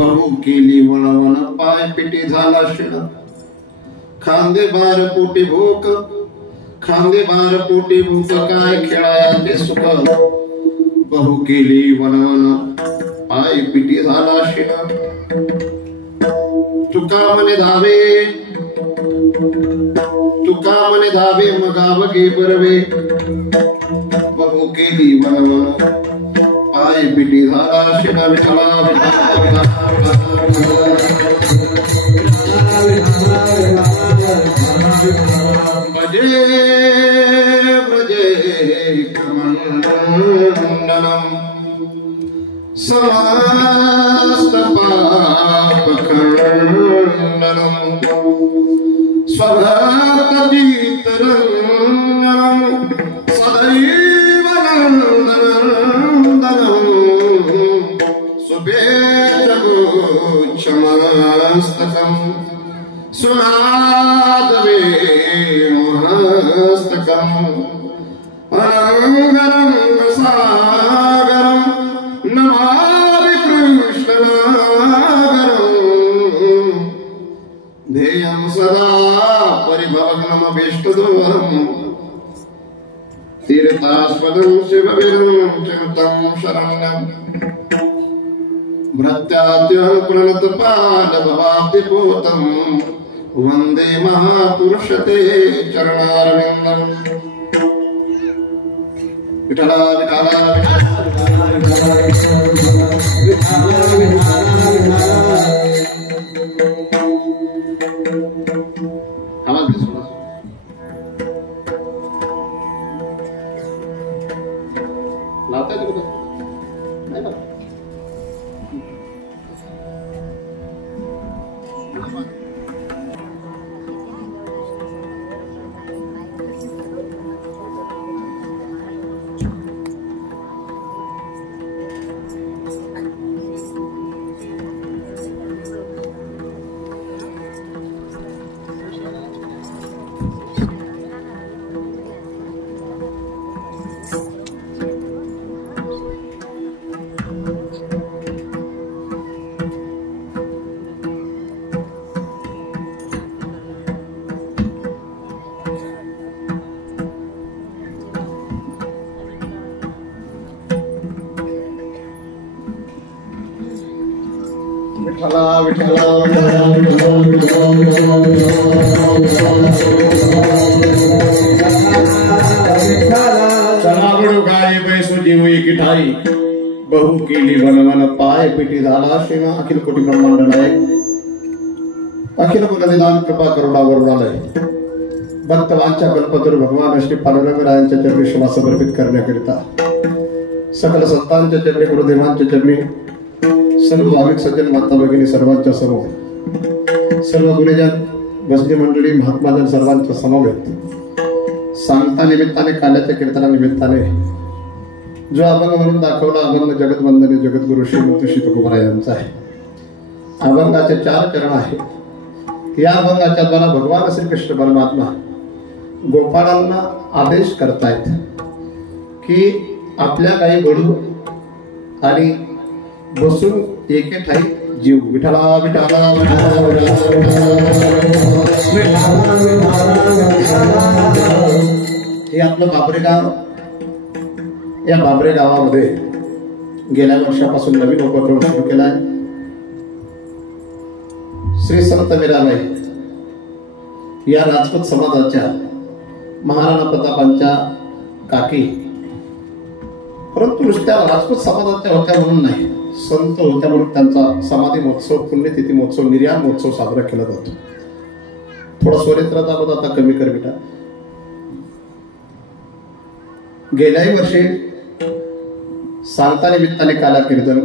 बहू केली वणवण पाय पिटी झाला शिण खांदे बार पोटी भूक खांदे बार पोटी भूक काय खेळाचे सुख बहू केली वणवण पाय पिटी झाला शिण तुका मने धावे मगाव गे बरवे बहू केली वणवण पाय पिटी झाला शिण विठला भजे व्रजे कमण्डलम् समस्त पाप खण्डनम् स्वभक्त चित्तरञ्जनम् सदैव नन्दनन्दनम् शुभेच्छगोच्छमस्तकम् सुनादवे महस्तकम् रङ्गसागरम् नमामि कृष्णनागरम् ध्येयं सदा परिभवग्नमभीष्टदोहम् तीर्थास्पदं शिवविदं चिन्तं शरण्यम् भ्रत्याद्यं प्रणतपादभवाब्धिपूतं वन्दे महापुरुषते चरणारविन्दम् विठला विठला लाता है तो नहीं लाता विठला चला बडो गाय पैसो जीवी की ठाई बहु केली वनवन पाय पिटी झाला शिव अखिल कोटी ब्रह्मांड नायक अखिल गुणनिधान कृपा करुणा वरुणालय भक्तवांच्या कल्पतरू भगवान श्री पांडुरंगरायांच्या चरणी क्षमा समर्पित करण्याकरिता सकल संतांच्या चरणी गुरुदेवांच्या चरणी सर्व भाविक सज्जन माता भगिनी सर्वांच्या समोर सर्व गुणजन भजनी मंडळी महात्माजन सर्वांच्या समवेत सांगता निमित्ताने काल्याच्या कीर्तना निमित्ताने जो अभंग म्हणून दाखवला अभंग जगतवंदने जगद्गुरु श्री तुकोबरा यांचा आहे. अभंगाचे 4 चरण आहेत. या अभंगाच्या द्वारा भगवान श्रीकृष्ण परमात्मा गोपाळांना आदेश करतायत की आपल्या काही गडू आणि बसून एके ठाई जीव विठला विठला हे आपलं बाबरे गाव. या बाबरे गावामध्ये गेल्या वर्षापासून नवीन उपक्रम सुरू केलाय. श्री संत मीराबाई या राजपूत समाजाच्या महाराणा प्रतापांच्या काकी, परंतु नुसत्या राजपूत समाजाच्या होत्या म्हणून नाही, संत होत्या म्हणून त्यांचा समाधी महोत्सव, पुण्यतिथी महोत्सव, निर्याण महोत्सव साजरा केला जातो. थोडा स्वरित्राचा आवाज आता कमी कर बेटा. गेल्याही वर्षी सांगता निमित्ताने काला कीर्तन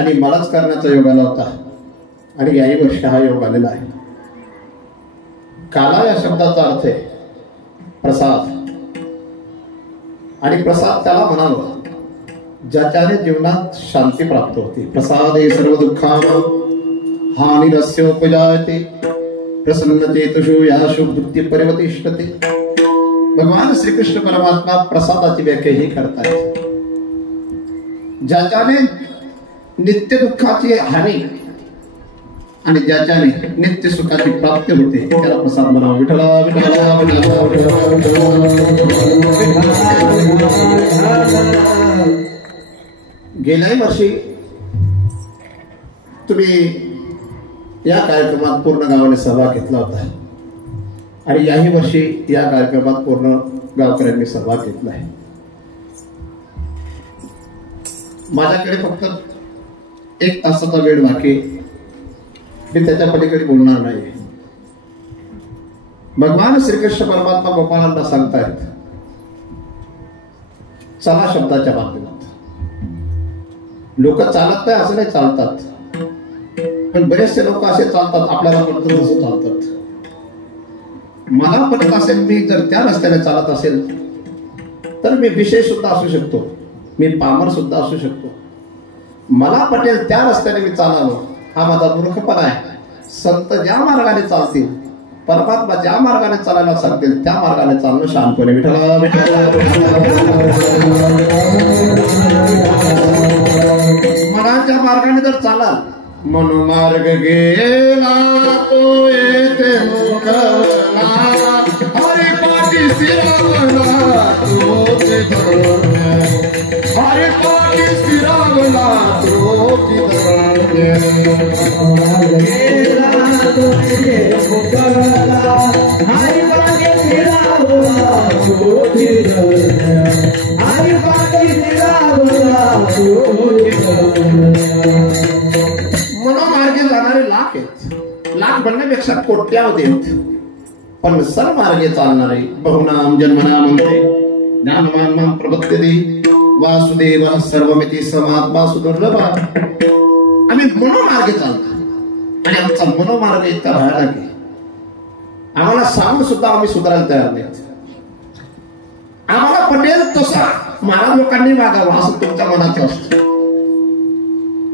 आणि मलाच करण्याचा योग आला होता आणि याही वर्षी हा योग आलेला आहे. काला या शब्दाचा अर्थ आहे प्रसाद, आणि प्रसाद त्याला म्हणावं ज्याच्याने जीवनात शांती प्राप्त होते. प्रसादे सर्व दुःखानां हानिरस्योपजायते प्रसन्नचेतसो याशु बुद्धी परिवतिष्ठते. भगवान श्रीकृष्ण परमात्मा प्रसादाची व्याख्या ही करतात. ज्याच्याने नित्य दुःखाची हानी आणि ज्याच्याने नित्य सुखाची प्राप्ती होते त्याला प्रसाद म्हणावा. विठला विठला गेल्याही वर्षी तुम्ही या कार्यक्रमात पूर्ण गावाने सहभाग घेतला होता आणि याही वर्षी या कार्यक्रमात पूर्ण गावकऱ्यांनी सहभाग घेतला आहे. माझ्याकडे फक्त 1 तासाचा वेळ बाकी, मी त्याच्या पलीकडे बोलणार नाही. भगवान श्रीकृष्ण परमात्मा गोपाळांना सांगतायत चला शब्दाच्या माध्यमात. लोक चालत नाही असं नाही, चालतात, पण बरेचसे लोक असे चालतात आपल्याला पटत तसं चालतात. मला पटत असेल, मी जर त्या रस्त्याने चालत असेल तर मी विषय सुद्धा असू शकतो, मी पामर सुद्धा असू शकतो. मला पटेल त्या रस्त्याने मी चालावं हा माझा मूर्खपणा आहे. संत ज्या मार्गाने चालतील, परमात्मा ज्या मार्गाने चालायला सांगतील त्या मार्गाने चालणं शांतपणे. विठला मनाच्या मार्गाने जर चालाल, मनोमार्ग गेला तो येथे मुखला, हरी पाठी स्थिरावला तोची धरणे, हरी पाठी स्थिरावला तोची धरणे. गेला तो येथे मुखला, हरी पाठी स्थिरावला तोची धरणे, हरी पाठी स्थिरावला तोची धरणे. मनोमार्गे जाणारे लाख आहेत, लाख बनण्यापेक्षा कोट्यावधी आहेत, पण सर्वमार्गे चालणारे बहुनाम जन्मनामंते ज्ञानवान मां प्रपद्यते वासुदेव सर्वमिति समात्मा सुदुर्लभा. आम्ही मनोमार्गे चालतो आणि आमचा मनोमार्ग इतका भयानक आहे, आम्हाला सांगून सुद्धा आम्ही सुधारायला तयार नाहीत. आम्हाला पटेल तसा महाराज लोकांनी वागावं असं तुमच्या मनात असतं,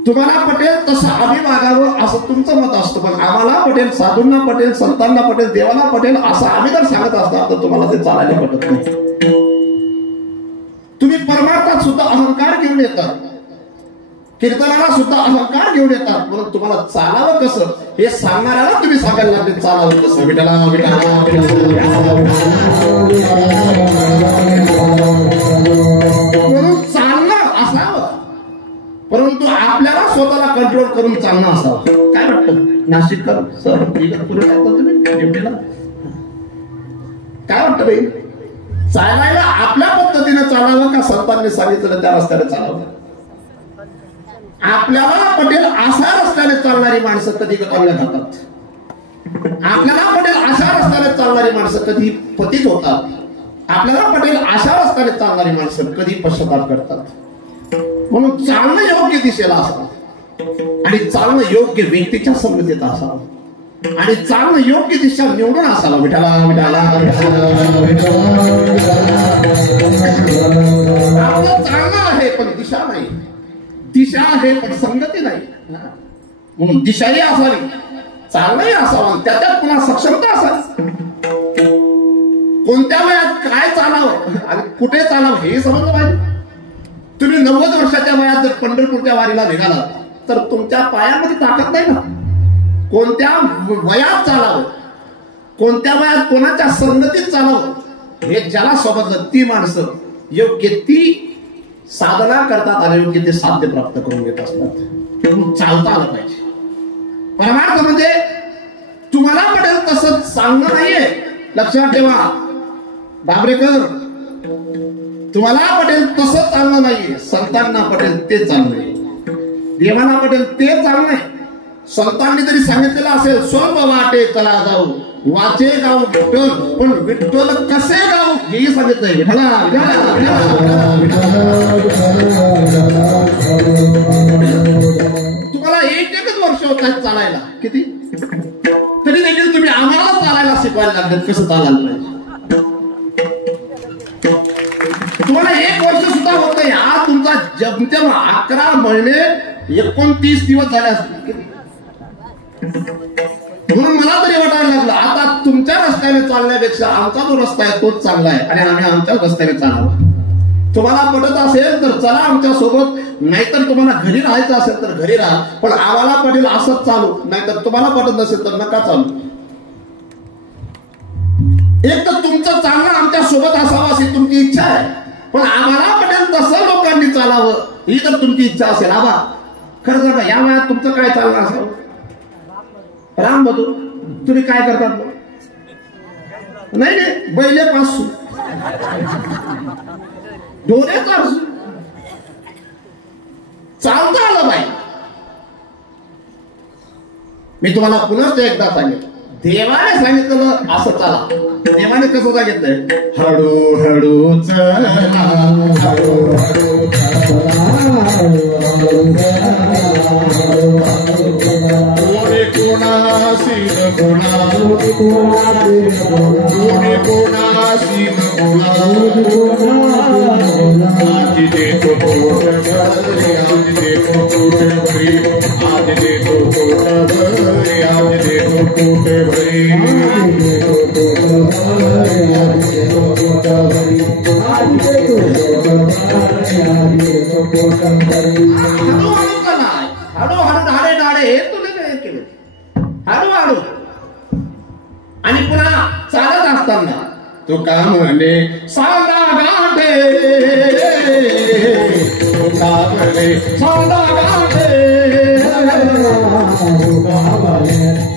तुम्हाला पटेल तसं आम्ही वागावं असं तुमचं मत असतं, पण आम्हाला पटेल, साधूंना पटेल, संतांना पटेल, देवाला पटेल असं आम्ही जर सांगत असतात तर तुम्हाला ते चालायला पटत नाही. तुम्ही परमार्थात सुद्धा अहंकार घेऊन येतात, कीर्तनाला सुद्धा अहंकार घेऊन येतात, म्हणून तुम्हाला चालावं कसं हे सांगणाऱ्याला तुम्ही सांगायला लागले चालावं कसं. विठला म्हणून चालणार असावं, परंतु आपल्याला स्वतःला कंट्रोल करून चालणं असावं. काय वाटतं नाशिककर सर, पुढे तुम्ही काय वाटतं बाई, चालायला आपल्या पद्धतीने चालावं का संतांनी सांगितलं त्या रस्त्याने चालावं? आपल्याला पटेल अशा रस्त्याने चालणारी माणसं कधी गटावल्या खातात. आपल्याला पटेल अशा रस्त्याने चालणारी माणसं कधी पतित होतात. आपल्याला पटेल अशा रस्त्याने चालणारी माणसं कधी पश्चाताप करतात. म्हणून चालणं योग्य दिशेला असावं आणि चालणं योग्य व्यक्तीच्या संगतीत असावं आणि चालणं योग्य दिशा निवडून असावं. विठाला विठाला आपलं चालणं आहे पण दिशा नाही. दिशा आहे पण संगती नाही. म्हणून दिशाही असावी, चालणंही असावं, त्याच्यात पुन्हा सक्षमता असावी. कोणत्या वयात काय चालावं आणि कुठे चालावं हे समजलं पाहिजे. तुम्ही 90 वर्षाच्या वयात जर पंढरपूरच्या वारीला निघाला तर तुमच्या पायामध्ये ताकद नाही ना. कोणत्या वयात चालावं, कोणत्या वयात कोणाच्या संगतीत चालावं हे ज्याला समजलं ती माणसं योग्य ती साधना करतात आणि योग्य ते साध्य प्राप्त करून घेत असतात. चालता आलं पाहिजे. परमार्थ म्हणजे तुम्हाला पटेल तसं चालणं नाहीये. लक्षात ठेवा बाबरेकर, तुम्हाला पटेल तसं चालणं नाहीये. संतांना पटेल ते चालणं, देवाला पटेल ते चालणं. संतांनी जरी सांगितलेलं असेल स्वल्प वाटे चला जाऊ, वाचे गाऊ विठ्ठल, पण विठ्ठल कसे गाऊ हेही सांगितलंय. तुम्हाला एकच वर्ष होत आहेत चालायला, किती तरी देखील तुम्ही आम्हाला चालायला शिकवायला लागतात कसं चालायला पाहिजे. तुम्हाला 1 वर्ष सुद्धा होत नाही. हा तुमचा जमतेम 11 महिने 29 दिवस झाले असतील. म्हणून मला तरी वाटायला लागलं आता तुमच्या रस्त्याने चालण्यापेक्षा आमचा जो रस्ता आहे तोच चांगला आहे आणि आम्ही आमच्या रस्त्याने चालावं. तुम्हाला पटत असेल तर चला आमच्या सोबत, नाहीतर तुम्हाला घरी राहायचं असेल तर घरी राहा, पण आम्हाला पटेल असंच चालू. नाहीतर तुम्हाला पटत नसेल तर नका चालू. एक तर तुमचं चालणं आमच्या सोबत असावं अशी तुमची इच्छा आहे, पण आम्हाला पटेल तसं लोकांनी चालावं ही तर तुमची इच्छा असेल. आबा खरं सांगा या वयात तुमचं काय चालणं असावं? राम बघू तुम्ही काय करतात? नाही नाही बैले पासू डोळे चालू चालता आलं पाहिजे. मी तुम्हाला पुन्हा एकदा सांगेल, देवाने सांगितलं असं चला. देवाने कसं सांगितलंय? हळू हळू चला, हळू हळू कोणी कोणाशी बोला, कोणी कोणाशी बोला, आज देखो पोट भरे, आज देखो पोट भरे, आज देखो पोट भरे, आज देखो पोट भरे, हळूहळू डाळे डाळे हे तुला काय केलं? हळूहळू. आणि पुन्हा चालत असताना तो का म्हणे साधा गाठे, तो का म्हणे साधा गाठे, साधा गाठे,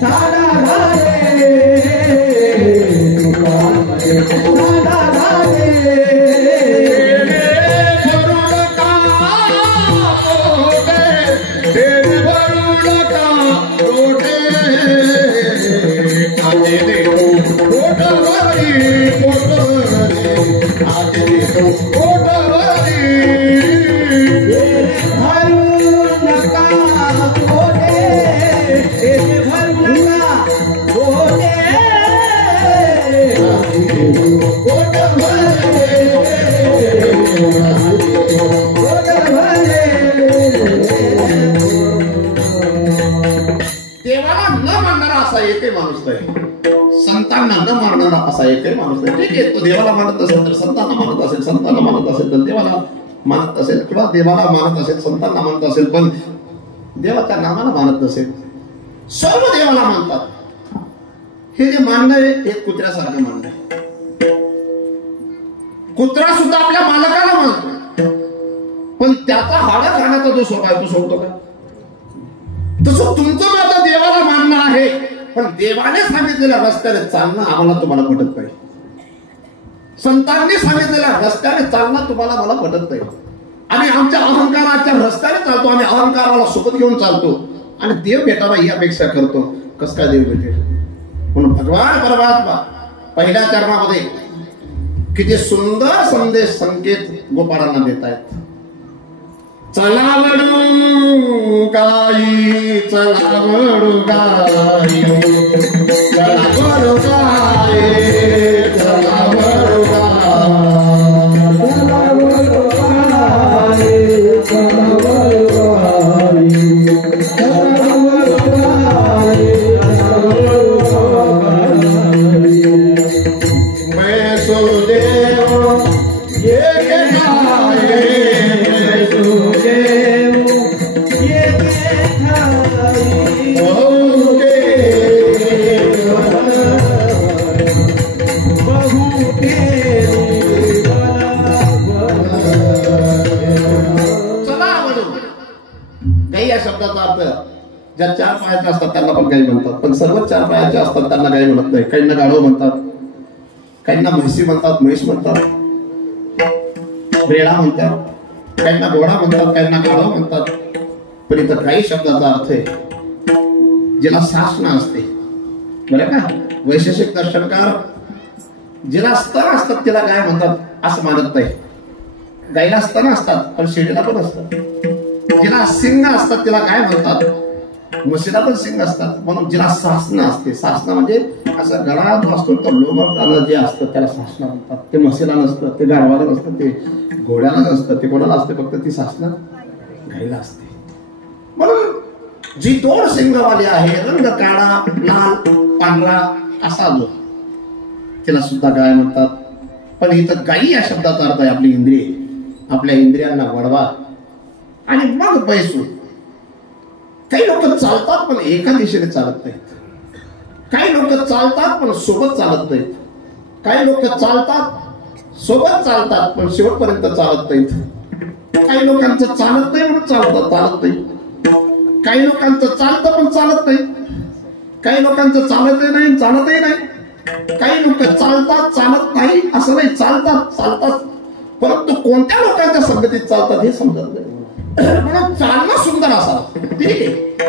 साधा गाठे. देवाला न मानणारा असा एकही माणूस नाही, संतांना न मानणारा असा एकही माणूस नाही. ठीक आहे, तो देवाला मानत असेल तर संतांना मानत असेल, संतांना मानत असेल तर देवाला मानत असेल, किंवा देवाला मानत असेल संतांना मानत असेल पण देवाच्या नावाला मानत नसेल. सर्व देवाला मानतात. हे जे मानणं आहे हे कुत्र्यासारखं मानणं आहे. कुत्रा सुद्धा आपल्या मालकाला मानतो, पण त्याचा हाडं खाण्याचा जो स्वभाव आहे तो सोडतो का? तसं तुमचं आता देवाला मानणं आहे, पण देवाने सांगितलेल्या रस्त्याने चालणं आम्हाला तुम्हाला पटत पाहिजे. संतांनी सांगितलेल्या रस्त्याने चालणं तुम्हाला मला पटत नाही. आम्ही आमच्या अहंकाराच्या रस्त्याने चालतो, आम्ही अहंकाराला सोबत घेऊन चालतो आणि देव भेटावा ही अपेक्षा करतो. कस काय देव भेटेल? म्हणून भगवान परमात्मा पहिल्या चरणामध्ये किती सुंदर संदेश संकेत गोपाळांना देत आहेत. चला वडू गाई, चला वडू गाई, चला वडू गाई, चला वडू गाई, चला वडू गाई, चला वडू गाई, चला वडू गाई, वैसुदेव एक गाये, वैसुदेव एक गाये, गाई या शब्दाचा अर्थ ज्या चार पायाच्या असतात त्यांना पण गाई म्हणतात, पण सर्व चार पायाचे असतात त्यांना गाई म्हणत नाही. काहींना गाढव म्हणतात, काहींना म्हैसी म्हणतात, म्हैस म्हणतात, रेडा म्हणतात, काहींना घोडा म्हणतात, काहींना गाढव म्हणतात. पण इथं काही शब्दाचा अर्थ आहे ज्याला सासना असते, बरं का? वैशेषिक दर्शनकार जिला स्तन असतात त्याला गाय म्हणतात असं मानत नाही. गायला स्तन असतात पण शेळीला पण असतात. जिला सिंग असतात त्याला गाय म्हणतात, म्हशीला पण सिंग असतात. म्हणून जिला सासना असते, सासना म्हणजे असं गळात असतो तर लोमड जे असतं त्याला सासना म्हणतात. ते म्हशीला नसतं, ते गाढवाला नसतं, ते घोड्याला नसतं, ते कोणाला असते? फक्त ती सासना गायला असते. म्हणून जी दोन सिंगवाली आहे, रंग काळा, लाल, पांढरा असा जो, तिला सुद्धा गाय म्हणतात. पण इथं गाई या शब्दाचा अर्थ आहे आपली इंद्रिय. आपल्या इंद्रियांना वळवा आणि मग पैसू. काही लोक चालतात पण एका दिशेने चालत नाहीत. काही लोक चालतात पण सोबत चालत नाहीत. काही लोक चालतात सोबत चालतात पण शेवटपर्यंत चालत नाहीत. काही लोकांचं चालत नाही म्हणून चालत नाही. काही लोकांचं चालतं पण चालत नाही. काही लोकांचं चालतही नाही, चालतही नाही. काही लोक चालतात चालत नाही असं नाही, चालतात परंतु कोणत्या लोकांच्या संगतीत चालतात हे समजत नाही. म्हणून चालणं सुंदर असावं, ठीक आहे.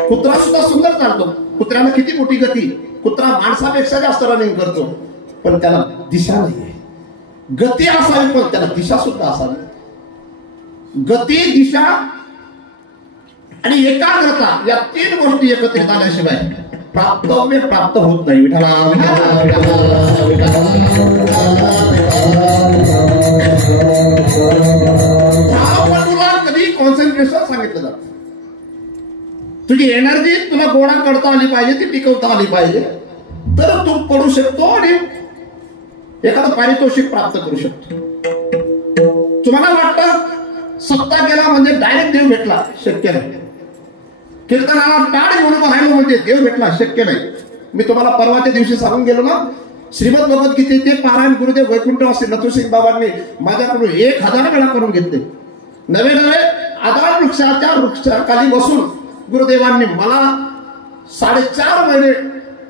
कुत्रा सुद्धा सुंदर चालतो. कुत्र्याला किती मोठी गती, कुत्रा माणसापेक्षा जास्त रनिंग करतो, पण त्याला दिशा नाहीये. गती असावी पण त्याला दिशा सुद्धा असावी. गती, दिशा आणि एकाग्रता या तीन गोष्टी एकत्रित आल्याशिवाय प्राप्तव्य प्राप्त होत नाही. कधी कॉन्सन्ट्रेशन सांगितलं जातं. तुझी एनर्जी तुला गोळा करता आली पाहिजे, ती टिकवता आली पाहिजे, तर तू पडू शकतो आणि एखादं पारितोषिक प्राप्त करू शकतो. तुम्हाला वाटतं सत्ता गेला म्हणजे डायरेक्ट देव भेटला, शक्य नाही. कीर्तनाला टाळ म्हणून राहिलो म्हणजे देव भेटला, शक्य नाही. मी तुम्हाला परवाच्या दिवशी सांगून गेलो ना, श्रीमद भगवद्गीतेचे पारायण गुरुदेव वैकुंठवासी नथुसिंग बाबांनी माझ्याकडून 1000 वेळा करून घेतले. नवे आधार वृक्षाखाली बसून गुरुदेवांनी मला 4.5 महिने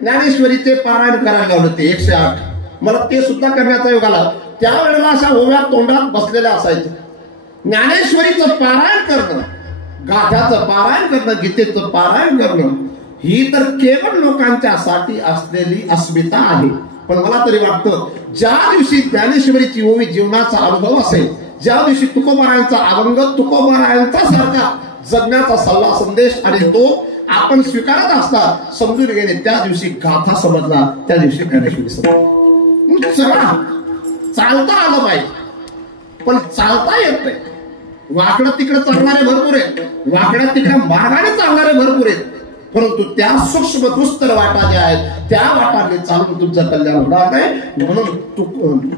ज्ञानेश्वरीचे पारायण करायला लावले. ते 108 मला ते सुद्धा करण्याचा योग आला. त्यावेळेला अशा ओव्या तोंडात बसलेल्या असायचे. ज्ञानेश्वरीचं पारायण करणं, गाथ्याचं पारायण करणं, गीतेचं पारायण करणं ही तर केवळ लोकांच्यासाठी असलेली अस्मिता आहे. पण मला तरी वाटतं ज्या दिवशी ज्ञानेश्वरीची ओवी जीवनाचा अनुभव असेल, ज्या दिवशी तुकोबारायांचा अभंग तुकोबारायांचा सारखा जगण्याचा सल्ला संदेश आणि तो आपण स्वीकारत असता समजून घेणे, त्या दिवशी गाथा समजला, त्या दिवशी ज्ञानेश्वरी समजला. चला, चालता आलं पाहिजे पण चालता येत नाही. वाकडं तिकडे चालणारे भरपूर आहेत, वाकड्या तिकडे मार्गाने चालणारे भरपूर आहेत, परंतु त्या सूक्ष्म दुस्तर वाटा ज्या आहेत त्या वाटाने चालून तुमचं कल्याण होणार नाही. म्हणून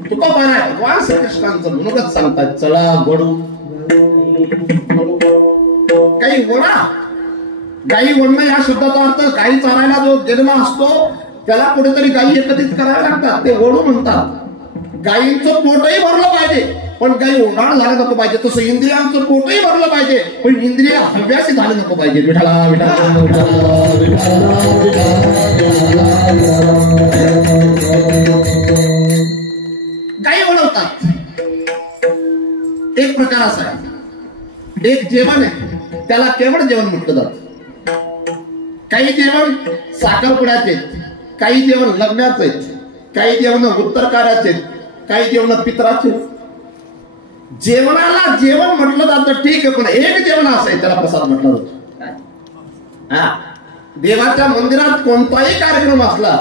तुकोबाराय भगवान श्रीकृष्णांचं म्हणूनच सांगतात, चला वडू काही वडा. गाई वडणं या शब्दाचा अर्थ गाई चारायला जो गेलेला असतो त्याला कुठेतरी गाई एकत्रित कराव्या लागतात, ते वडू म्हणतात. गायींचं पोटही भरलं पाहिजे पण गाई ओढाळ झालं नको पाहिजे. तसं इंद्रियांचं पोटही भरलं पाहिजे पण इंद्रिय हव्यासी झाले नको पाहिजे. विठाला गाई ओढवतात एक प्रकार असा आहे. एक जेवण आहे त्याला केवळ जेवण म्हटलं जातं. काही जेवण साखरपुड्याचे, काही जेवण लग्नाचे, काही जेवण उत्तर कार्याचे, काही जेवण पित्राचे. जेवणाला जेवण म्हटलं जातं ठीक आहे, पण एक जेवण असं आहे त्याला प्रसाद म्हटलं जातं. हा, देवाच्या मंदिरात कोणताही कार्यक्रम असला,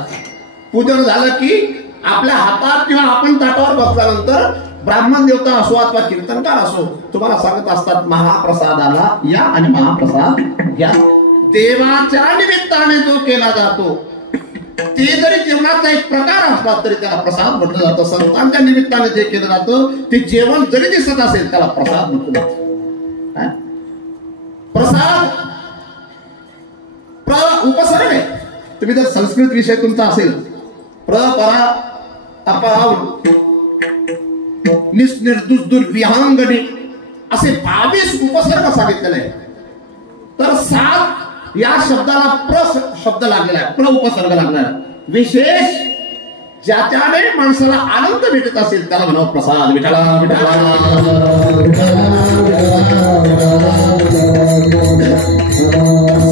पूजन झालं की आपल्या हातात किंवा आपण ताटावर बसल्यानंतर ब्राह्मण देवता असो अथवा कीर्तनकार असो तुम्हाला सांगत असतात महाप्रसादाला या आणि महाप्रसाद घ्या. देवाच्या निमित्ताने जो केला जातो ते जरी जेवणाचा एक प्रकार असला तरी त्याला प्रसाद म्हटलं जातं. संतांच्या निमित्ताने जे केलं जातं ते जेवण जरी दिसत असेल त्याला प्रसाद म्हटलं जातं. प्रसाद उपसर्ग आहे. तुम्ही जर संस्कृत विषय तुमचा असेल, परा अपराव निस्निर्दुस विहांगणी असे 22 उपसर्ग सांगितलेले आहे. तर 7 या शब्दाला प्र शब्द लागलेला आहे, प्र उपसर्ग लागलेला आहे. विशेष ज्याच्याने माणसाला आनंद भेटत असेल त्याला म्हणावं प्रसाद. विठ्ठला विठ्ठला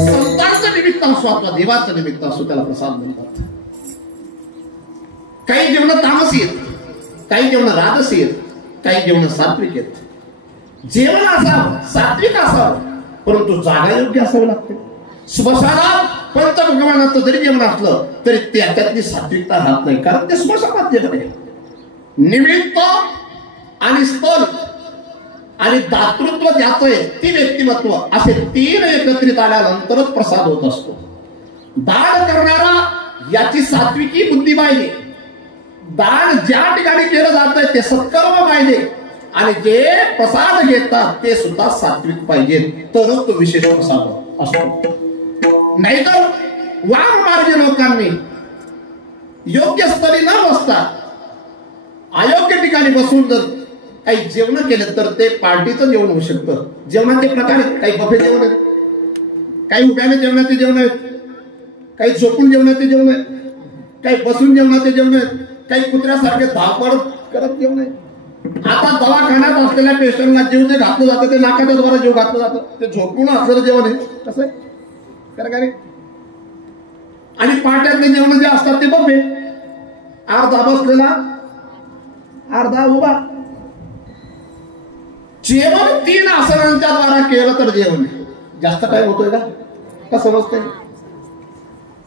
संतांचं निमित्त असो अथवा देवाचं निमित्त असो त्याला प्रसाद म्हणतात. काही जेवण तामसी आहेत, काही जेवण राजसी आहेत, काही जेवण सात्विक आहेत. जेवण असावं सात्विक असावं परंतु जागा योग्य असावं लागते. स्मशानात पंचभगवानाचं जरी जेवण असलं तरी त्याच्यातली सात्विकता राहत नाही, कारण ते स्मशानात जेवण आहे. निमित्त आणि स्थल आणि दातृत्व ज्याचं आहे ती व्यक्तिमत्व असे 3 एकत्रित आल्यानंतरच प्रसाद होत असतो. दान करणारा याची सात्विकी बुद्धी पाहिजे. दान ज्या ठिकाणी केलं जातंय ते सत्कर्म पाहिजे आणि जे प्रसाद घेतात ते सुद्धा सात्विक पाहिजे, तरच तो विशेष प्रसाद असतो. नाहीतर वाममार्गी लोकांनी योग्य स्थळी न बसता अयोग्य ठिकाणी बसून जर काही जेवण केलं तर ते पार्टीचं जेवण होऊ शकतं. जेवणाचे प्रकार आहेत, काही बफे जेवण आहेत, काही उभ्याने जेवणाचे जेवण आहेत, काही झोपून जेवणाचे जेवण आहेत, काही बसून जेवणाचे जेवण आहेत, काही कुत्र्यासारखे धावपळ करत जेवण आहे. आता दवाखान्यात असलेल्या पेशंटला जीव जे घातलं जातं ते नाकाच्या द्वारा जीव घातलं जातं, ते झोपून असलेलं जेवण आहे. कसं आहे का रे? आणि पाट्यातले जेवण जे असतात ते बफे, अर्धा बसलेला अर्धा उभा. जेवण 3 आसनांच्या द्वारा केलं तर जेवण जास्त टाइम होतोय का समजतंय?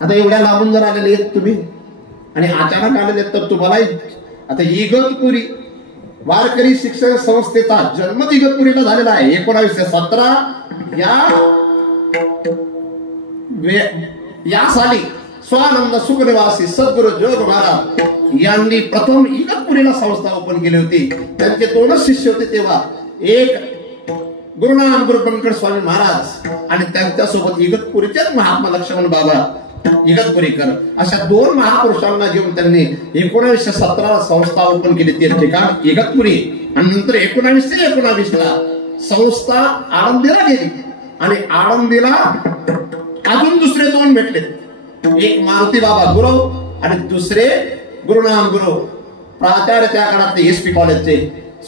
आता एवढ्या लांबून जर आलेले आहेत तुम्ही आणि अचानक आलेले आहेत तर तुम्हाला आता इगतपुरी वारकरी शिक्षण संस्थेचा जन्म इगतपुरीला झालेला आहे. 1917 या साली स्वानंद सुखनिवासी सद्गुरु जोग महाराज यांनी प्रथम इगतपुरीला संस्था ओपन केली होती. त्यांचे 2च शिष्य होते तेव्हा, एक गुरुनाम गुरु पंकड स्वामी महाराज आणि त्यांच्यासोबत इगतपुरीचेच महात्मा लक्ष्मण बाबा इगतपुरीकर अशा 2 महापुरुषांना घेऊन त्यांनी 1917 संस्था ओपन केली. ते ठिकाण इगतपुरी आणि नंतर 1919 ला संस्था आळंदीला गेली आणि आळंदीला अजून दुसरे 2 भेटले. एक मारुती बाबा गुरु आणि दुसरे गुरुनाम गुरु प्राचार्य त्या काळातले एसपी कॉलेजचे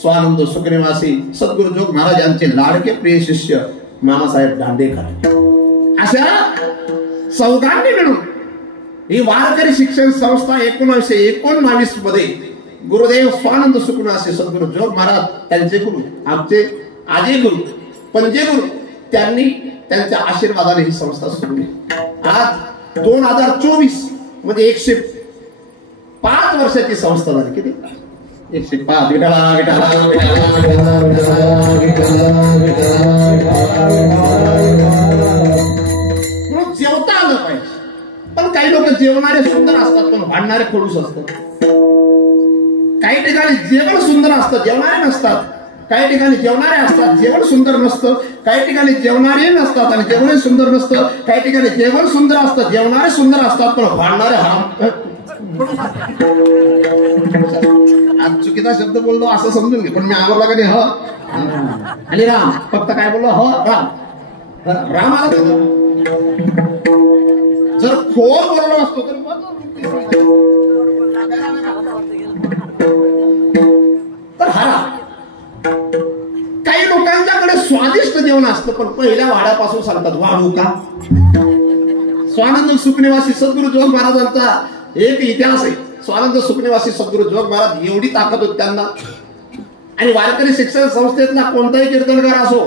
स्वानंद सुखनिवासी सद्गुरु जोग महाराज यांचे लाडके प्रिय शिष्य मामासाहेब दांडेकर. अशा चौघांनी मिळून ही वारकरी शिक्षण संस्था 1919 मध्ये गुरुदेव स्वानंद सुखनिवासी सद्गुरु जोग महाराज त्यांचे गुरु आमचे आजी गुरु पंजे गुरु त्यांनी त्यांच्या आशीर्वादाने ही संस्था सुरू केली. आज 2024 मध्ये 105 वर्षाची संस्था झाली. किती? 105. विठ्ठला विठ्ठला जेवता आलं पाहिजे. पण काही लोक जेवणारे सुंदर असतात पण भांडणारे खडूस असतात. काही ठिकाणी जेवण सुंदर असतं जेवणारे नसतात. काही ठिकाणी जेवणारे असतात जेवण सुंदर नसतं. काही ठिकाणी जेवणारे नसतात आणि जेवण सुंदर नसतं. काही ठिकाणी जेवण सुंदर असतं जेवणारे सुंदर असतात पण भांडणारे आज चुकीचा शब्द बोललो असं समजून घे, पण मी आवडला का नाही? आणि राम फक्त काय बोललो? राम राम आला. जर खोर बोललो असतो तर काही लोकांच्याकडे स्वादिष्ट जेवण असतं, पण पहिल्या वाड्यापासून सांगतात वाढू का. स्वानंद सुखनिवासी सद्गुरू जोग महाराजांचा एक इतिहास आहे. स्वानंद सुखनिवासी सद्गुरू जोग महाराज एवढी ताकद होती त्यांना, आणि वारकरी शिक्षण संस्थेतला कोणताही कीर्तनकार असो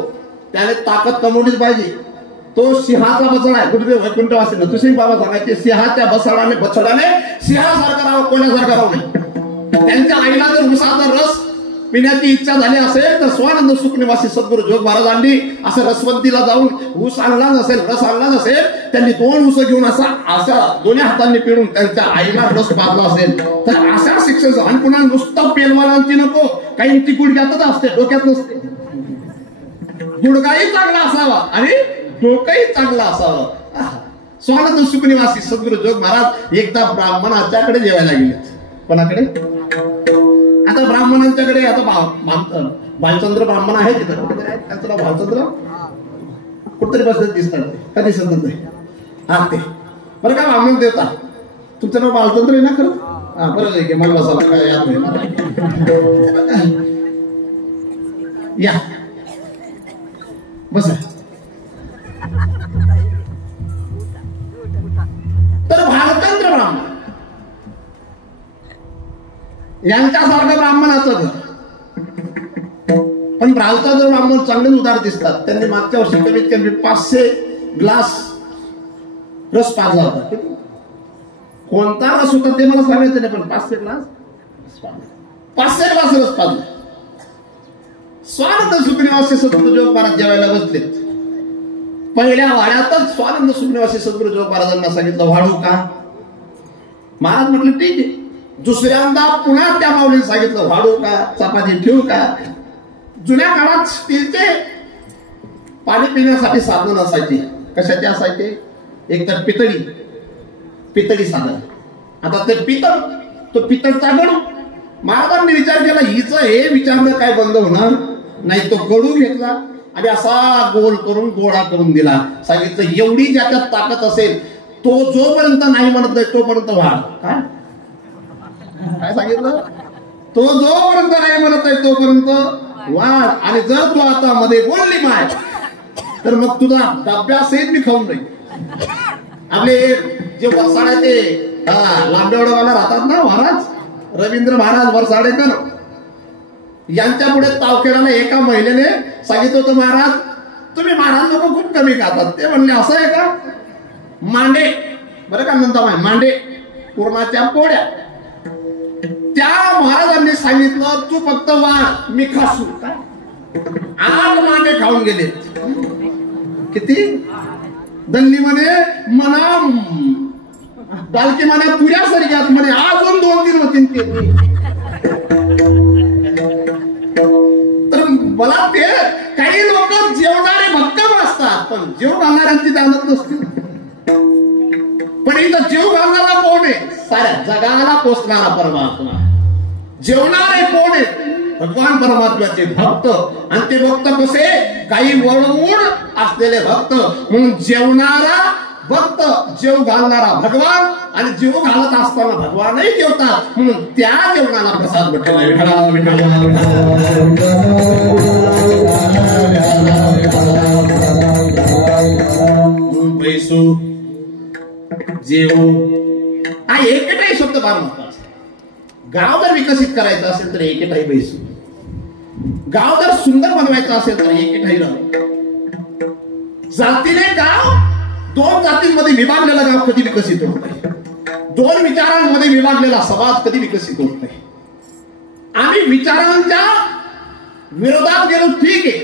त्याने ताकद कमवलीच पाहिजे. तो सिंहाचा बछडा आहे. गुरुदेव वैकुंठवासी नथुसिंग बाबा सांगायचे, सिंहाच्या बछडाने सिंहासारखा राहावं, कोणासारखा राहू नये. त्यांच्या आईला जर उसाचा रस पिण्याची इच्छा झाली असेल तर स्वानंद सुखनिवासी सद्गुरू जोग महाराजांनी असं रसवंतीला जाऊन ऊस आणला नसेल, रस आणला नसेल, त्यांनी 2 ऊस घेऊन असा दोन्ही हातांनी पिळून त्यांच्या आईला रस पाजला असेल. तर अशा शिक्षण, आणि पुन्हा नुसतं पेलवालांची नको, काहींची गुडघ्यातच असते, डोक्यात नसते. गुडघाही चांगला असावा आणि डोकंही चांगला असावं. स्वानंद सुखनिवासी सद्गुरू जोग महाराज एकदा ब्राह्मणाच्याकडे जेवायला गेले. कोणाकडे? आता ब्राह्मणांच्याकडे. आता भालचंद्र ब्राह्मण आहे तिथं, त्यांचं नाव भालचंद्र, कुठतरी बसत दिसतात, का दिसत नाही. हा ते बरं का ब्राह्मण देवता, तुमचं नाव भालचंद्र आहे ना खरं? हा बरोबर आहे की, मला बसायला काय याद नाही. या बस. तर भालचंद्र ब्राह्मण यांच्यासारखं ब्राह्मणाचं घर, पण भालचंद्र ब्राह्मण चांगले उदार दिसतात. त्यांनी मागच्या वर्षी कमीत कमी 500 ग्लास रस पाजला होता. कोणता रस होता ते मला सांगायचं नाही, पण 500 ग्लास रस पाजला. स्वानंद सुखनिवासी सद्गुरू जोग महाराज जेवायला बसले. पहिल्या वाड्यातच स्वानंद सुखनिवासी सद्गुरू जोग महाराजांना सांगितलं वाढू का. महाराज म्हटलं ठीक आहे. दुसऱ्यांदा पुन्हा त्या माऊलीने सांगितलं वाढू का, चपाती ठेवू का. जुन्या काळात स्टीलचे पाणी पिण्यासाठी साधन असायचे. कशाचे असायचे? एक तर पितळी साधन. आता ते पितळचा गडू. महाराजांनी विचार केला, हिचं हे विचारणं काय बंद होणार नाही. तो गडू घेतला आणि असा गोल करून गोळा करून दिला. सांगितलं एवढी ज्याच्यात ताकद असेल तो जोपर्यंत नाही म्हणत नाही तोपर्यंत वाढ. काय सांगितलं? तो जोपर्यंत नाही म्हणत आहे तोपर्यंत वाढ. आणि जर तू आता मध्ये बोलली माय तर मग तुझा डब्यासहित मी खाऊन नाही. आपले जे वरसाड्याचे लांबेवडवाला राहतात ना महाराज, रवींद्र महाराज वरसाडेकर, यांच्या पुढे तावखेड्याला एका महिलेने सांगितलं होतं, महाराज तुम्ही महाराज लोक खूप कमी खातात. ते म्हणले असं आहे का? मांडे बरं का नंदाबाई, मांडे पूर्णाच्या पोळ्या. त्या महाराजांनी सांगितलं तू फक्त वाढ, मी खासू. 8 मांडे खाऊन गेले. किती? दल्ली म्हणे मना बालकी म्हणे पुऱ्या सारख्यात म्हणे अजून 2-3 होतील. तर मला ते काही लोक जेवणारे भक्कम असतात, पण जेव घालणाऱ्यांची जाणत नसते. पण इथं जीव घालणारा कोण आहे? साऱ्या जगाला पोचणारा परमात्मा. जेवणारे कोण आहे? भगवान परमात्म्याचे भक्त. आणि ते भक्त कसे? काही वळवून असलेले भक्त. म्हणून जेवणारा भक्त, जेव घालणारा भगवान, आणि जीव घालत असताना भगवानही जेवतात. म्हणून त्या जेवणाला प्रसाद भेटला. पैसू जेव हा एकटाही शब्द फार महत्वाचा. गाव जर विकसित करायचं असेल तर एकटाही बैसू. गाव जर सुंदर बनवायचं असेल तर एकटाही राहू. जातीने गाव, 2 जातींमध्ये विभागलेला गाव कधी विकसित होत नाही. 2 विचारांमध्ये विभागलेला समाज कधी विकसित होत नाही. आम्ही विचारांच्या विरोधात गेलो ठीक आहे,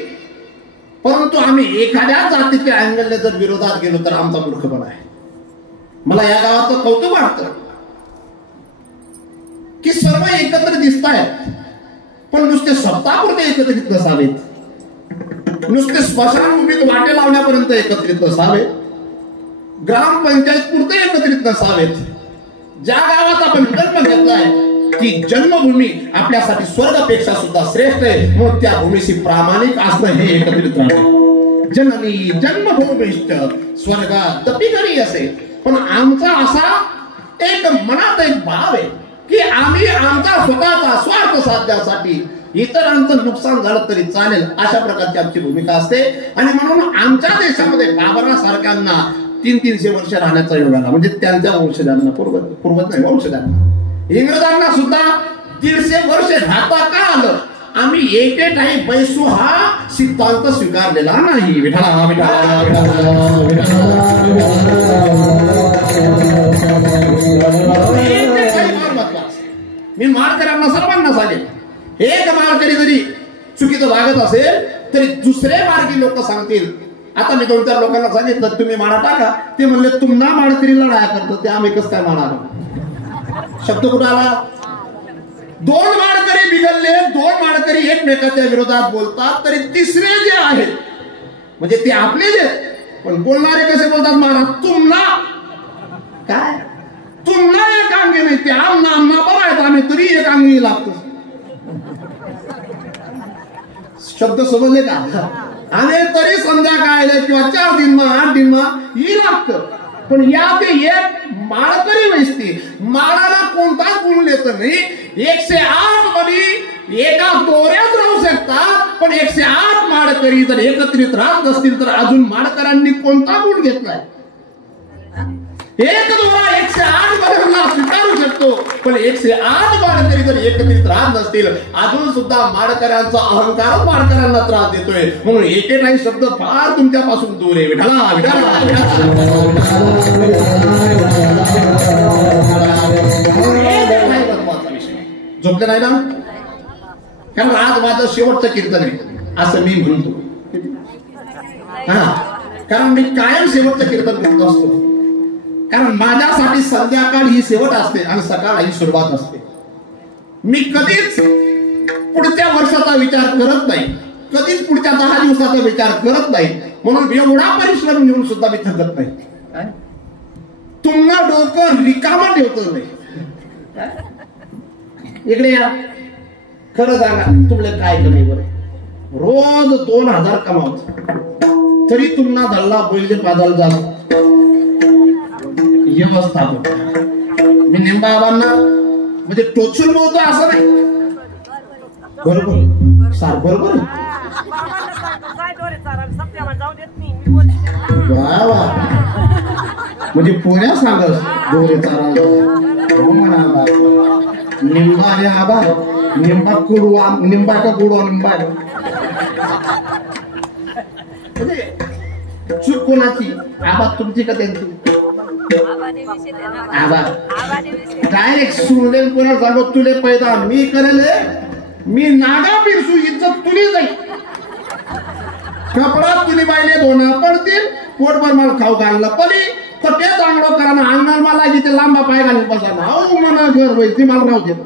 परंतु आम्ही एखाद्या जातीच्या अँगलने जर विरोधात गेलो तर आमचा मूर्खपणा आहे. मला या गावाचं कौतुक वाटतं की सर्व एकत्र दिसत आहेत, पण नुसते सत्तापुरते एकत्रित नसावेत. नुसते स्मशानभूमीत वाटे लावण्यापर्यंत एकत्रित नसावेत. ग्रामपंचायत पुरते एकत्रित नसावेत. ज्या गावात आपण जन्म घेतलाय ती जन्मभूमी आपल्यासाठी स्वर्गापेक्षा सुद्धा श्रेष्ठ आहे, म्हणून त्या भूमीशी प्रामाणिक असणं हे एकत्रित राहणं. जननी जन्मभूमीष्ट स्वर्गात तपिकरी असे. पण आमचा असा एक मनात एक भाव आहे की आम्ही आमचा स्वतःचा स्वार्थ साधण्यासाठी इतरांचं नुकसान झालं तरी चालेल, अशा प्रकारची आमची भूमिका असते. आणि म्हणून आमच्या देशामध्ये बाबरासारख्यांना 300-300 वर्ष राहण्याचा योग आला, म्हणजे त्यांच्या वंशजांना, पूर्वज नाही वंशजांना. इंग्रजांना सुद्धा 150 वर्ष राहता का आलं? आम्ही एकेकाही बैसू हा सिद्धांत स्वीकारलेला नाही. विठ्ठला विठ्ठला मी माळकऱ्यांना सर्वांना सांगेन, एक माळकरी जरी चुकीचं वागत असेल तरी दुसरे मार्गी लोक सांगतील. आता मी 2-4 लोकांना सांगितलं तुम्ही माळा टाका, ते म्हणले तुम्हाला माळकरीला लढाया करतो, ते आम्ही कसं काय माळा? शब्द कुठं आला? 2 माळकरी बिघडले, 2 माळकरी एकमेकाच्या विरोधात बोलतात, तरी तिसरे जे आहेत म्हणजे ते आपले जे, पण बोलणारे कसे बोलतात? महाराज तुम्हाला काय, तुम्हाला एक अंगी नाही, ते आमना आमना बरं आहेत आम्ही, तरी एक अंगी लागतो. शब्द समजले का? आणि तरी संध्याकाळ किंवा 4 दिन 8 दिन ही लागतं. पण या ते एक माळकरी वैसती माळाला कोणताच गुण येत नाही. 108 मध्ये एका दोऱ्यात राहू शकतात, पण 108 माळकरी जर एकत्रित राहत नसतील तर अजून माळकऱ्यांनी कोणता गुण घेतलाय? एक दोरा 108 माळकऱ्यांना स्वीकारू शकतो, पण 108 माळकरी जर एकत्रित राहत नसतील अजून सुद्धा माळकऱ्यांचा अहंकार माळकऱ्यांना त्रास देतोय. म्हणून एकेकाही शब्द फार तुमच्यापासून दूर आहे. विठ्ठला विठ्ठला झोपले नाही ना? कारण आज माझं शेवटचं कीर्तन आहे असं मी म्हणतो. कारण मी कायम शेवटचं कीर्तन करत असतो. कारण माझ्यासाठी संध्याकाळ ही शेवट असते आणि सकाळ ही सुरुवात असते. मी कधीच पुढच्या वर्षाचा विचार करत नाही, कधीच पुढच्या 10 दिवसाचा विचार करत नाही. म्हणून एवढा परिश्रम घेऊन सुद्धा मी थकत नाही. तुम्हाला डोकं रिकामं ठेवतो नाही. इकडे या, खरं सांगा तुमले काय कमी बरं? रोज 2000 कमावत तरी तुम्हाला धल्ला बोलले पादाल झाला व्यवस्था. मी निंबाबांना म्हणजे टोचून बोलतो असं नाही. बरोबर सार बरोबर. वा वा, म्हणजे पुण्या सांगस दोरे चारा म्हणा निंबा रे आबा, निंबा कुडवा, निंबा का कुडवा निंबा. म्हणजे चूक कोणाची? आबा तुमची का त्यांची? आबा डायरेक्ट सुनले कोणा सांगो तुले पैदा मी करेल, मी नागा पिरसू इज्जत तुली जाईल. कपडा तुली बायले धोना पडतील, पोटभर मला खाऊ घालला पडी तर ते चांगलं करा ना. अंगण मला जिथे लांबा पाय घालून बसा ना. अहो मला घर व्हायची मला राहू देत.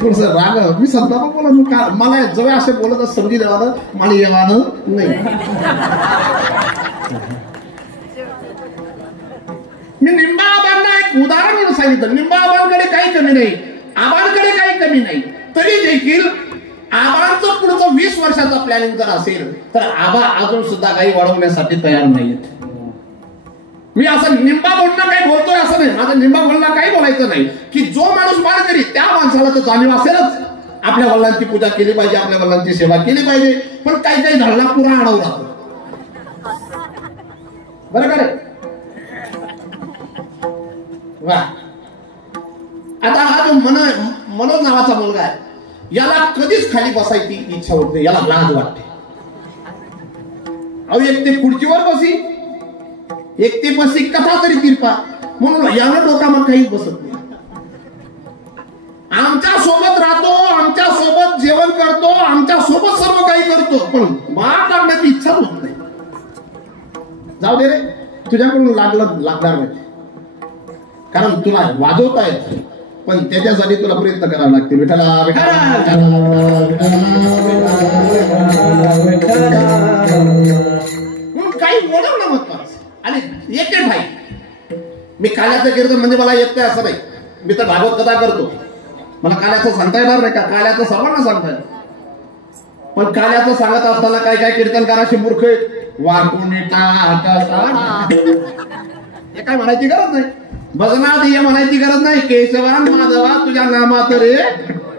थोडस राग मी सध्या बोला मला जवळ असे बोलत समजी देवानं मला येवानं नाही. मी निंबाबांना एक उदाहरण म्हणून सांगितलं. निंबाबांकडे काही कमी नाही, आबांकडे काही कमी नाही, तरी देखील आबांचं पुढचं 20 वर्षाचा प्लॅनिंग जर असेल तर आबा अजून सुद्धा काही वाढवण्यासाठी तयार नाहीत. मी असं निंबा बोलणं काही बोलतोय असं नाही. माझं निंबा बोलणं काही बोलायचं नाही की जो माणूस माळकरी त्या माणसाला तर जाणीव असेलच आपल्या वडिलांची पूजा केली पाहिजे, आपल्या वडिलांची सेवा केली पाहिजे. पण काही काही धडला पुरा आणावं लागतो. बरं का रे? वा. आता हा जो मनोज नावाचा मुलगा आहे, याला कधीच खाली बसायची इच्छा होत नाही, याला लाज वाटते. अहो एक ते खुर्चीवर बसी, एक ते बसी कथा तरी तिरपा, म्हणून यानं डोकामा काहीच बसत नाही. आमच्या सोबत राहतो, आमच्या सोबत जेवण करतो, आमच्या सोबत सर्व काही करतो, पण मार लागण्याची इच्छा होत नाही. जाऊ दे रे, तुझ्याकडून लागणार नाही. कारण तुला वाजवता येत, पण त्याच्यासाठी तुला प्रयत्न करावा लागतील. विठ्ठला काही बोलवलं महत्वाचं. आणि येते भाई मी काल्याचं कीर्तन म्हणजे मला येत नाही असं नाही. मी तर भागवत कथा करतो, मला काल्याचं सांगता येणार नाही का? काल्याचं सर्वांना सांगता येईल. पण काल्याचं सांगत असताना काय काय कीर्तनकाराशी मूर्ख आहेत. वाकुणी टाका हे काय म्हणायची गरज नाही. भजनात हे म्हणायची गरज नाही, केशवा माधवा तुझ्या नामात रे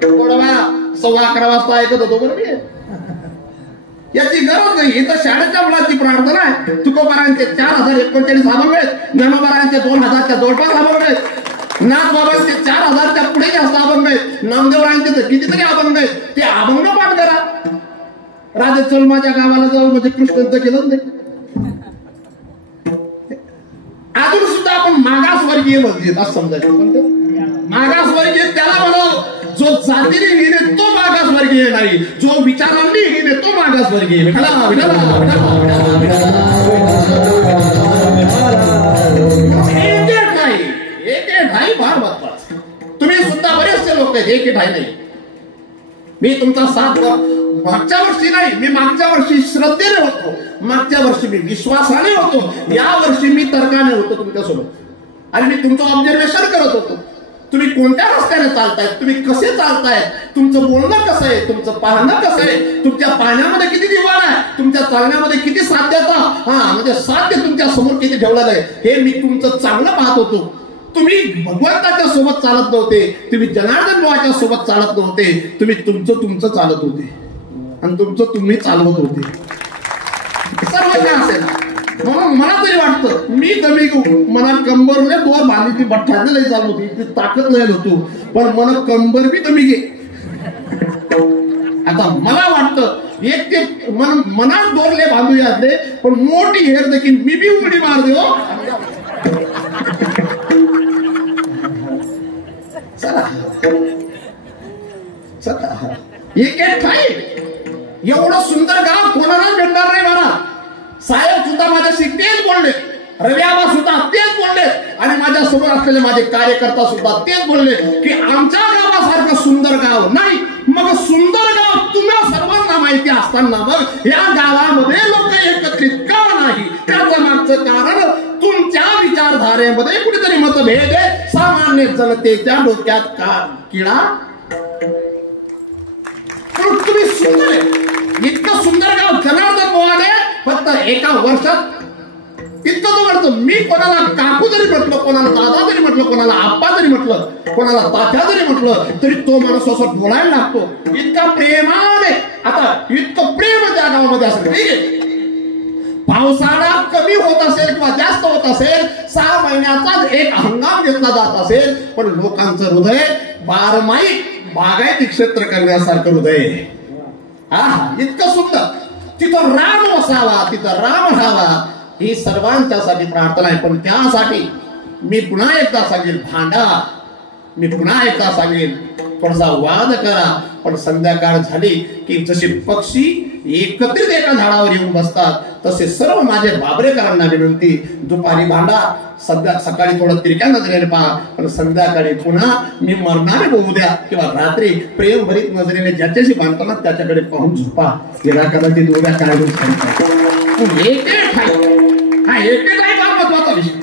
गोडवा 11:15 वाजता ऐकत होतो बरं मी. याची गरज नाही, ही तर शाळेच्या मुलाची प्रार्थना आहे. तुकोबारांचे 4039 अभंग आहेत, ज्ञानोबारांचे 2000च्या जवळपास अभंग आहेत, नाथबाबांचे 4000च्या पुढे जास्त अभंग आहेत, नामदेवरायांचे तर कितीतरी अभंग आहेत. ते अभंग पाठ करा. राजा चल माझ्या गावाला जाऊ म्हणजे कृष्णांचं केलं नाही. अजून सुद्धा आपण मागासवर्गीय मस्जिद असं समजायचं. मागासवर्गीय त्याला म्हणावं जो जातीने घेणे तो मागासवर्गीय नाही, जो विचारांनी घेणे तो मागासवर्गीय. एक ठाई फार महत्वाचं. तुम्ही सुद्धा बरेचसे लोक आहेत एक ठाई नाही. मी तुमचा साथ मागच्या वर्षी नाही, मी मागच्या वर्षी श्रद्धेने होतो, मागच्या वर्षी मी विश्वासाने होतो, या वर्षी मी तर्काने होतो तुमच्यासोबत. आणि मी तुमचं ऑब्झर्वेशन करत होतो. तुम्ही कोणत्या रस्त्याने चालतायत, तुम्ही कसे चालतायत, तुमचं बोलणं कसं आहे, तुमचं पाहणं कसं आहे, तुमच्या पाहण्यामध्ये किती जिव्हाळा आहे, तुमच्या चालण्यामध्ये किती साध्यता, म्हणजे साध्य तुमच्या समोर किती ठेवलेलं आहे, हे मी तुमचं चांगलं पाहत होतो. तुम्ही भगवंताच्या सोबत चालत नव्हते, तुम्ही जनार्दन बुवाच्या सोबत चालत नव्हते, तुम्ही तुमचं चालत होते आणि तुमचं तुम्ही चालवत होते. सर्व काय असेल म्हणून मला तरी वाटतं मी कमी मला कंबरले दोन बांधीची बठ्ठाने लई चालू होती, ती ताकद नाही होतो, पण मला कंबर बी कमी घे. आता मला वाटतं एक ते मनात दोरले बांधू यातले, पण मोठी हेर देखील मी बी उडी मार देऊ. एक ठाई एवढं सुंदर गाव कोणाला भेटणार नाही. मला साहेब सुद्धा माझ्याशी तेच बोलले, रविआबा सुद्धा तेच बोलले, आणि माझ्या समोर असलेले माझे कार्यकर्ता सुद्धा तेच बोलले की आमच्या गावासारखं सुंदर गाव नाही. मग सुंदर गाव तुम्हाला सर्वांना माहिती असताना मग या गावामध्ये लोक एकत्रित का नाही, त्याचं मागचं कारण तुमच्या विचारधारेमध्ये कुठेतरी मतभेद आहे. सामान्य जनतेच्या डोक्यात का किडा. तुम्ही सुंदर आहे, इतकं सुंदर गाव जनार्दन बुवाने फक्त एका वर्षात इतकं तो वाटतं. मी कोणाला काकू जरी म्हटलं, कोणाला दादा जरी म्हटलं, कोणाला आप्पा जरी म्हटलं, कोणाला तात्या जरी म्हटलं, तरी तो माणूस असं बोलायला लागतो. इतका प्रेमाने, आता इतकं प्रेम त्या गावामध्ये असेल. ठीक आहे, पावसाळा कमी होत असेल किंवा जास्त होत असेल, 6 महिन्याचा एक हंगाम घेतला जात असेल, पण लोकांचं हृदय बारमाही बागायती क्षेत्र करण्यासारखं हृदय. इतकं सुंदर. तिथं राम वसावा, तिथं राम राहावा, ही सर्वांच्यासाठी प्रार्थना आहे. पण त्यासाठी मी पुन्हा एकदा सांगेल, भांडा. मी पुन्हा एकदा सांगेल, थोडासा वाद करा, पण संध्याकाळ झाली की जसे पक्षी एकत्रित एका झाडावर येऊन बसतात, तसे सर्व माझे बाबरेकरांना विनंती, दुपारी भांडा, सकाळी थोडं तिरक्या नजरेने पहा, पण संध्याकाळी पुन्हा मी मरणारे होऊ द्या किंवा रात्री प्रेमभरीत नजरेने ज्याच्याशी बांधताना त्याच्याकडे पाहून झोपा. याला कदाचित उद्या काय एके काय फार महत्वाचा विषय.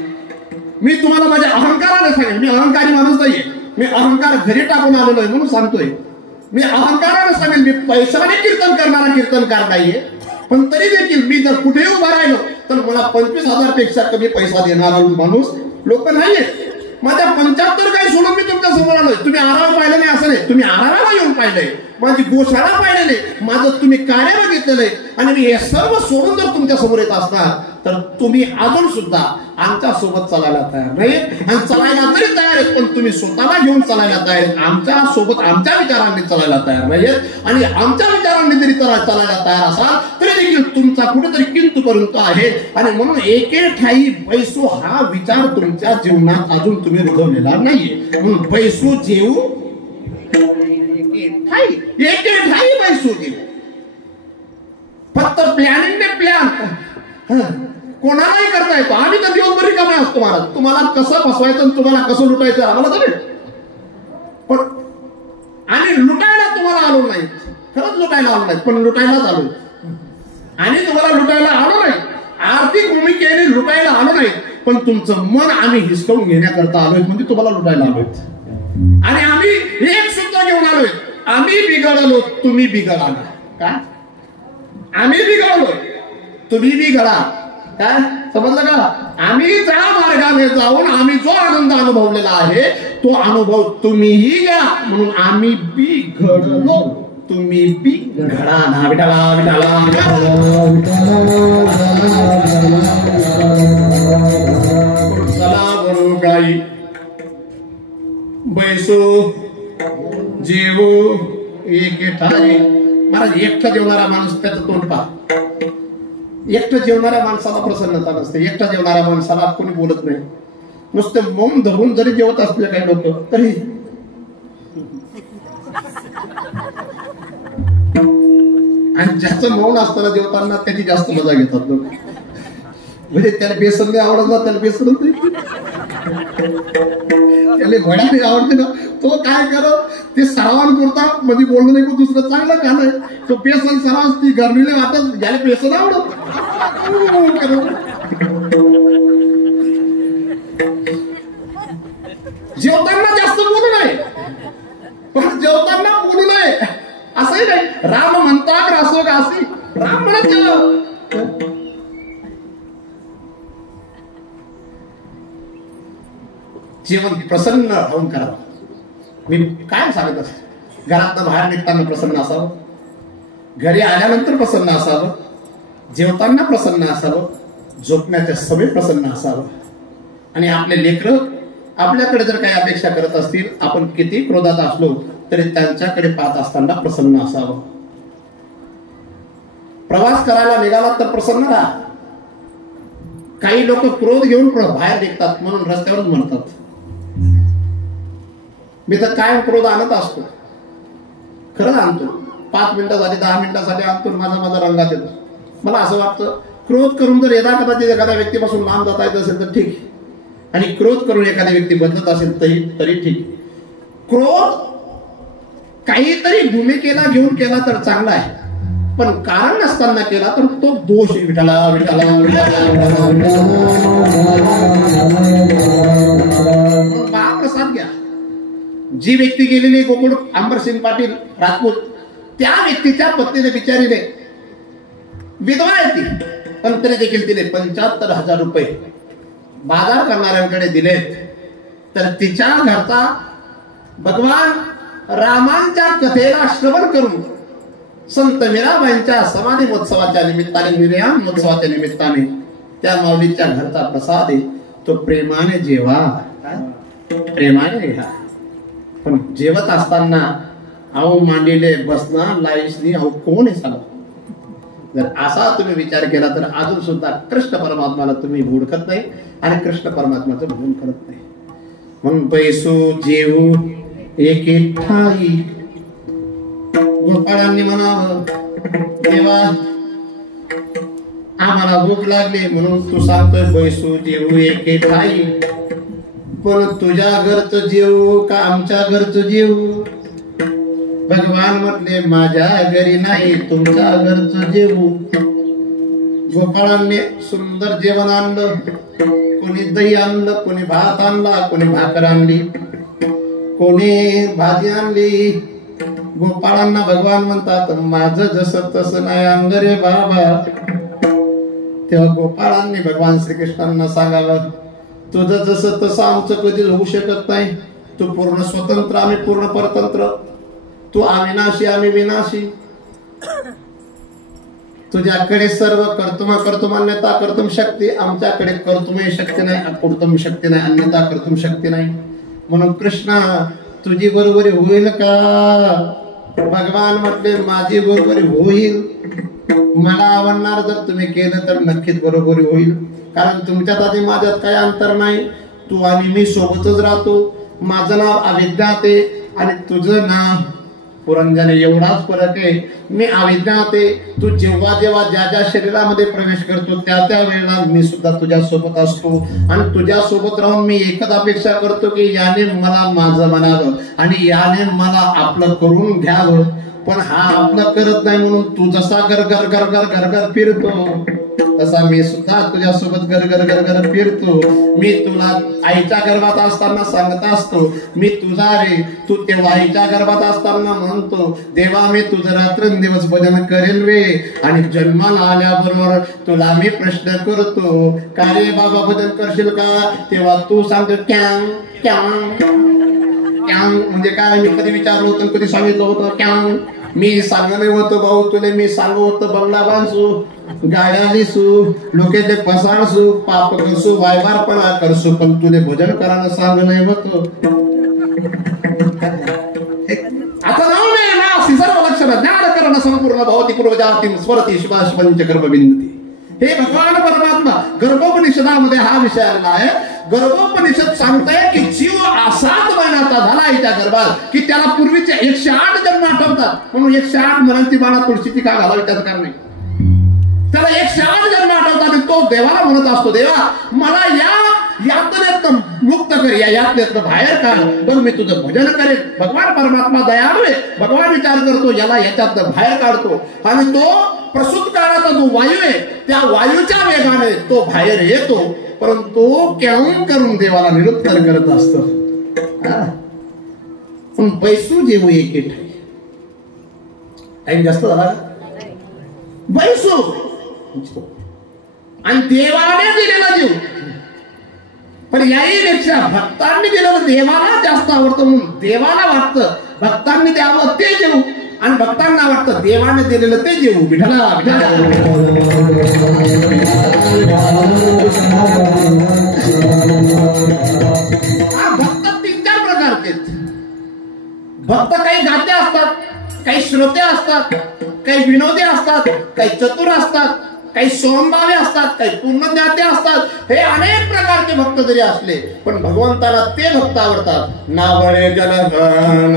मी तुम्हाला माझ्या अहंकाराने सांगेन, मी अहंकारी माणूस नाहीये, मी अहंकार घरी टाकून आलेलो आहे म्हणून सांगतोय. मी अहंकाराने सांगेन, मी पैशाने कीर्तन करणारा कीर्तनकार नाहीये, पण तरी देखील मी जर कुठेही उभा राहिलो तर मला 25,000 पेक्षा कमी पैसा देणारा माणूस लोक नाहीये. माझ्या 75 काही सोडून मी तुमच्या समोर आलोय. तुम्ही आराम पाहिलं नाही असं नाही, तुम्ही आरामाला येऊन पाहिलंय, माझी गोशाळा पाहिलेली, माझं तुम्ही कार्य बघितलेलं आहे, आणि मी हे सर्व सोडून जर तुमच्या समोर येत असणार तर तुम्ही अजून सुद्धा आमच्या सोबत चालायला तयार नाही. आणि चालायला तरी तयार आहेत, पण तुम्ही स्वतःला घेऊन चालायला तयार आहेत, आमच्या सोबत आमच्या विचारांनी चालायला तयार नाहीयेत. आणि आमच्या विचारांनी जरी चालायला तयार असाल तरी देखील तुमचा कुठेतरी किंतु परंतु आहे. आणि म्हणून एके ठाई बैसू हा विचार तुमच्या जीवनात अजून तुम्ही रुजवलेला नाहीये. म्हणून बैसू जेऊ एके ठाई बैसू जेऊ. फक्त प्लॅनिंग प्लॅन कोणालाही करता येतो. आम्ही तर दिवसभर रिकामे असतो महाराज. तुम्हाला कसं फसवायचं आणि तुम्हाला कसं लुटायचं आम्हाला जमेल, पण आम्ही लुटायला तुम्हाला आलो नाही. खरंच लुटायला आलो नाही, पण लुटायलाच आलो. आणि तुम्हाला लुटायला आलो नाही, आर्थिक भूमिकेने लुटायला आलो नाही, पण तुमचं मन आम्ही हिसकावून घेण्याकरता आलोय, म्हणजे तुम्हाला लुटायला आलोय. आणि आम्ही एक सूत्र घेऊन आलोय, आम्ही बिघडलो तुम्ही बिघडा. काय आम्ही बिघडलोय तुम्ही बिघडा. काय समजलं का? आम्ही त्या मार्गाने जाऊन आम्ही जो आनंद अनुभवलेला आहे तो अनुभव तुम्हीही घ्या म्हणून आम्ही बी घडलो तुम्ही बी घडा ना विठाला विठाला चला बरो गाई बैसो जेवो एक ठाई महाराज एकटा जेवणारा माणूस त्याचं तोंड पहा एकटा जेवणाऱ्या माणसाला प्रसन्नता नसते एकटा जेवणाऱ्या माणसाला कोणी बोलत नाही नुसते मौन धरून जरी जेवत असले काही लोक तरी आणि ज्याचं मौन असताना जेवताना त्याची जास्त मजा घेतात लोक म्हणजे त्याला बेसन नाही आवडत ना त्याला बेसनच नाही त्याला घोडा नाही आवडते ना तो काय करत ते सरावान करता म्हणजे बोलणं नाही दुसरं चांगलं का नाही तो बेसन सराव ती गरमीला वाटत ज्याला बेसन आवडत जेवताना जास्त बोलू नये पण जेवताना बोलू नये असंही नाही राम म्हणतात असो का असे राम म्हणत जेवण प्रसन्न राहून करावं मी काय सांगत असतो घरातनं बाहेर निघताना प्रसन्न असावं घरी आल्यानंतर प्रसन्न असावं जेवताना प्रसन्न असावं झोपण्याच्या समय प्रसन्न असावं आणि आपले लेकरं आपल्याकडे जर काही अपेक्षा करत असतील आपण किती क्रोधात असलो तरी त्यांच्याकडे पाहत असताना प्रसन्न असावं प्रवास करायला निघाला तर प्रसन्न राहा काही लोक क्रोध घेऊन बाहेर निघतात म्हणून रस्त्यावरच म्हणतात मी तर कायम क्रोध आणत असतो खरं आणतो 5 मिनिटासाठी 10 मिनिटासाठी आणतो माझा रंगात येतो मला असं वाटतं क्रोध करून जर कदाचित एखाद्या व्यक्तीपासून लांब जाता येत असेल तर ठीक आणि क्रोध करून एखादी व्यक्ती बदलत असेल तरी ठीक क्रोध काहीतरी भूमिकेला घेऊन केला तर चांगला आहे पण कारण नसताना केला तर तो दोष विठाला विठाला महाप्रसाद घ्या जी व्यक्ती गेलेली गोकुळ अंबरसिंग पाटील राजपूत त्या व्यक्तीच्या पत्नीने बिचारीने विधवा आहे ती पण तरी देखील तिने 75,000 रुपये बाजार करणाऱ्यांकडे दिले तर तिच्या घरचा भगवान रामांच्या कथेला श्रवण करून संत मीराबाईंच्या समाधी महोत्सवाच्या निमित्ताने निर्याण महोत्सवाच्या निमित्ताने त्या माऊलीच्या घरचा प्रसाद आहे तो प्रेमाने जेवा प्रेमाने घ्या पण जेवत असताना अहो मांडीले बसना लाईसनी अहो कोण आहे सांगा जर असा तुम्ही विचार केला तर अजून सुद्धा कृष्ण परमात्माला तुम्ही ओळखत नाही आणि कृष्ण परमात्माचं भजन करत नाही म्हणून पैसो जेवू एके ठाई गोपाळांनी म्हणावं देवा आम्हाला भूक लागली म्हणून तू सांगतोय पैसो जेवू एके ठाई पण तुझ्या घरचं जेवू का आमच्या घरचं जेवू भगवान म्हटले माझ्या घरी नाही तुमच्या घरचं जेवू गोपाळांनी सुंदर जेवण आणलं कोणी दही आणलं कोणी भात आणला कोणी भाकर आणली कोणी भाजी आणली गोपाळांना भगवान म्हणतात माझं जसं तसं नाही अंग रे बाबा तेव्हा गोपाळांनी भगवान श्रीकृष्णांना सांगावं तुझं जसं तसं आमचं कधीच होऊ शकत नाही तू पूर्ण स्वतंत्र आम्ही पूर्ण परतंत्र तू अविनाशी आम्ही विनाशी तुझ्याकडे सर्व कर्तुम अन्यथा कर्तुम शक्ती आमच्याकडे कर्तुमही शक्ती नाही अकुर्तुम शक्ती नाही अन्यथा कर्तुम शक्ती नाही म्हणून कृष्णा तुझी बरोबरी होईल का भगवान म्हटले माझी बरोबरी होईल मला आवडणार जर तुम्ही केलं तर नक्कीच बरोबरी होईल कारण तुमच्यात आधी माझ्यात काही अंतर नाही तू आणि मी सोबतच राहतो माझं नाव अविद्यात आहे आणि तुझं नाव पुरंजन एवढाच फरक आहे मी अविज्ञात आहे तू जेव्हा जेव्हा ज्या ज्या शरीरामध्ये प्रवेश करतो त्या त्या वेळेला मी सुद्धा तुझ्या सोबत असतो आणि तुझ्या सोबत राहून मी एकच अपेक्षा करतो की याने मला माझं म्हणावं आणि याने मला आपलं करून घ्यावं पण हा आपलं करत नाही म्हणून तू जसा घर घर घर घर घर घर फिरतो तसा मी सुद्धा तुझ्यासोबत गरगर गरगर फिरतो. मी तुला आईच्या गर्भात असताना सांगत असतो, मी तुझा रे. तू तेव्हा आईच्या गर्भात असताना म्हणतो, देवा मी तुझं रात्रंदिवस भजन करेल वे. आणि जन्माला आल्याबरोबर तुला मी प्रश्न करतो, का रे बाबा भजन करशील का? तेव्हा तू सांगतो कॅंग कॅंग कॅंग. म्हणजे काय? मी कधी विचारलं होतं, कधी सांगितलं होतं कॅंग? मी सांगले होतो भाऊ तुले, मी सांगू होतं बंगला बांधसू, गाड्या दिसू, लोकेले पसारसू, पाप करसू, वायबारपणा करसू, पण तुले भजन करायला सांगलं होतं. आता जाऊ नये ना सर्व लक्षण ज्ञान करण संपूर्ण भवती पूर्वजाती स्मरती शिवाश पंचकर्मविंदती. हे भगवान परमात्मा गर्भोपनिषदामध्ये हा विषय आला आहे. गर्भोपनिषद सांगताय की जीव 7 महिन्याचा झाला आईच्या गर्भात की त्याला पूर्वीचे 108 जन्म आठवतात. म्हणून 108 मनांची बाळा तुळशीची का घालावी त्याचं कारण नाही. त्याला 108 जन्म आठवतात. तो देवाला म्हणत असतो, देवा मला या यातनेतनं मुक्त कर, या यातनेतनं बाहेर काढ, पण मी तुझं भजन करेन. भगवान परमात्मा दयाळू आहे. भगवान विचार करतो याला याच्यातनं बाहेर काढतो आणि तो प्रसूत काळाचा जो वायू आहे त्या वायूच्या वेगाने तो बाहेर येतो. परंतु केवळ करून देवाला निरुत्तर करत असतो. पण बैसू जेव एके टाइम जास्त झाला बैसू आणि देवाने दिलेला जीव. पण याहीपेक्षा भक्तांनी दिलेलं देवाला जास्त आवडतं. म्हणून देवाला वाटतं भक्तांनी द्यावं ते जीव, आणि भक्तांना वाटतं देवाने दिलेलं ते जीव. विठला विठला. भक्त 3-4 प्रकारचे. भक्त काही गाते असतात, काही श्रोते असतात, काही विनोदी असतात, काही चतुर असतात, काही सोमभावे असतात, काही पूर्णज्ञाते असतात. हे अनेक प्रकारचे भक्त जरी असले पण भगवंताला ते भक्त आवडतात. नावळे जलधन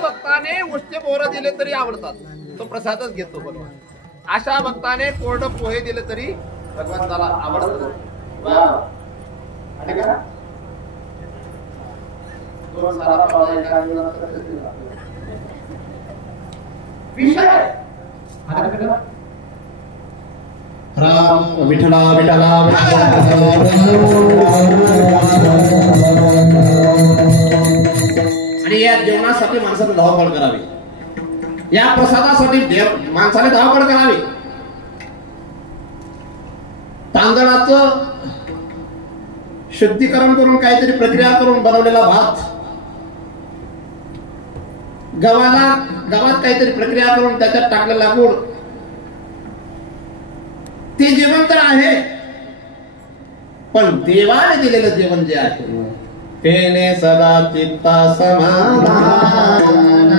भक्ताने उष्टे बोरं दिले तरी आवडतात, तो प्रसादच घेतो भगवान. अशा भक्ताने कोरड पोहे दिले तरी भगवंताला आवडतात. राम विठला विठला. आणि या जेवणासाठी माणसाने धावपळ करावी, या प्रसादासाठी माणसाने धावपळ करावी. तांदळाचं शुद्धीकरण करून काहीतरी प्रक्रिया करून बनवलेला भात, गव्हात काहीतरी प्रक्रिया करून त्याच्यात टाकलेला गुळ, ते जेवण तर आहे. पण देवाने दिलेलं जेवण जे आहे तेने सदा चित्ता समाधान,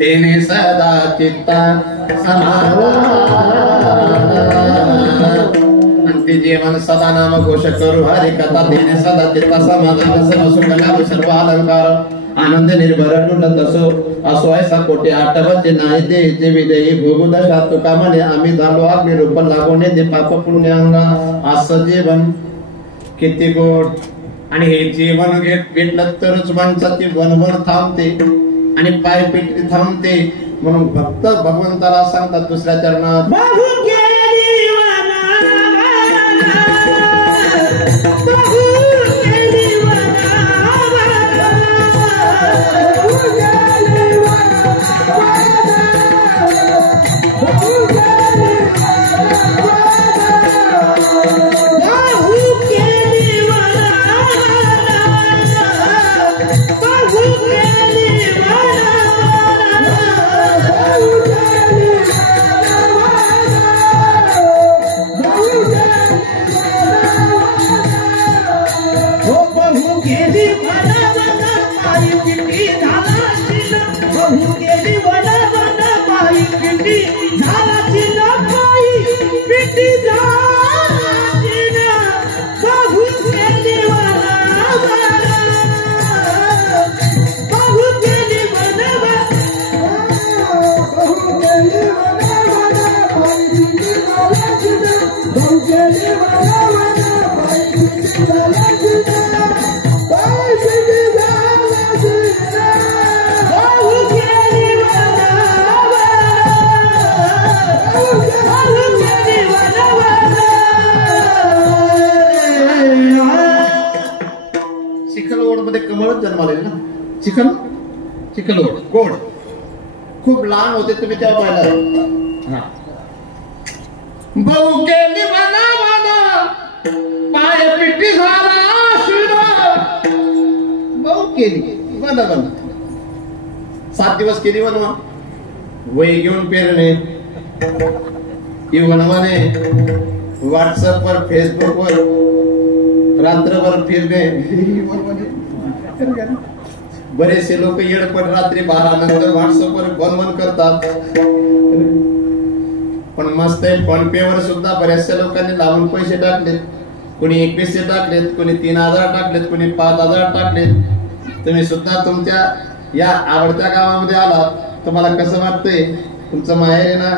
तेने सदा चित्ता समाधान. ते जेवण सदा नाम घोष करू हरि कथा, तेने सदा चित्ता समाधान. सर्व सुख लाभ सर्व अलंकार आनंद निर्भर लुटत असो. असो ऐसा कोटी आठवते नाही ते विदयी भोगुदशा तुका म्हणे आम्ही झालो अग्नि रूप लागोने दे पाप पुण्य अंगा. असं जेवण किती गोड. आणि हे जेवण भेटलं तरच माणसाची वनवर थांबते आणि पाय पेटली थांबते. म्हणून भक्त भगवंताला सांगतात दुसऱ्या चरणात, पिंडी झाला चिन बहू गेली वन वन पायी पिंडी झाला चिन पायी पिंडी झाला चिन बहू गेली वन वन बहू गेली वन वन बहू गेली वन वन पायी पिंडी झाला चिन बहू गेली वन वन पायी पिंडी झाला चिन चिखलगोड मध्ये कमळच जन्माले ना. चिखलगोड गोड खूप लहान होते तुम्ही तेव्हा पाहिला. बहु केली वना वना पाय पिटी झाला शिडा. बहु केली वना वना 7 दिवस केली वनवा. वही घेऊन पेरणे ही वनवाने व्हॉट्सअपवर फेसबुकवर रात्रभर फिरणे. बरेचसे लोक येडपट रात्री 12 नंतर व्हॉट्सअपवर बनवन करतात. पण मस्त आहे फोन पे वर सुद्धा बऱ्याचशा लोकांनी लावून पैसे टाकलेत. कोणी 2100 टाकलेत, कोणी 3000 टाकलेत, कोणी 5000 टाकलेत. तुम्ही सुद्धा तुमच्या या आवडत्या गावामध्ये आलात. तुम्हाला कसं वाटतंय? तुमचं माहेर आहे ना.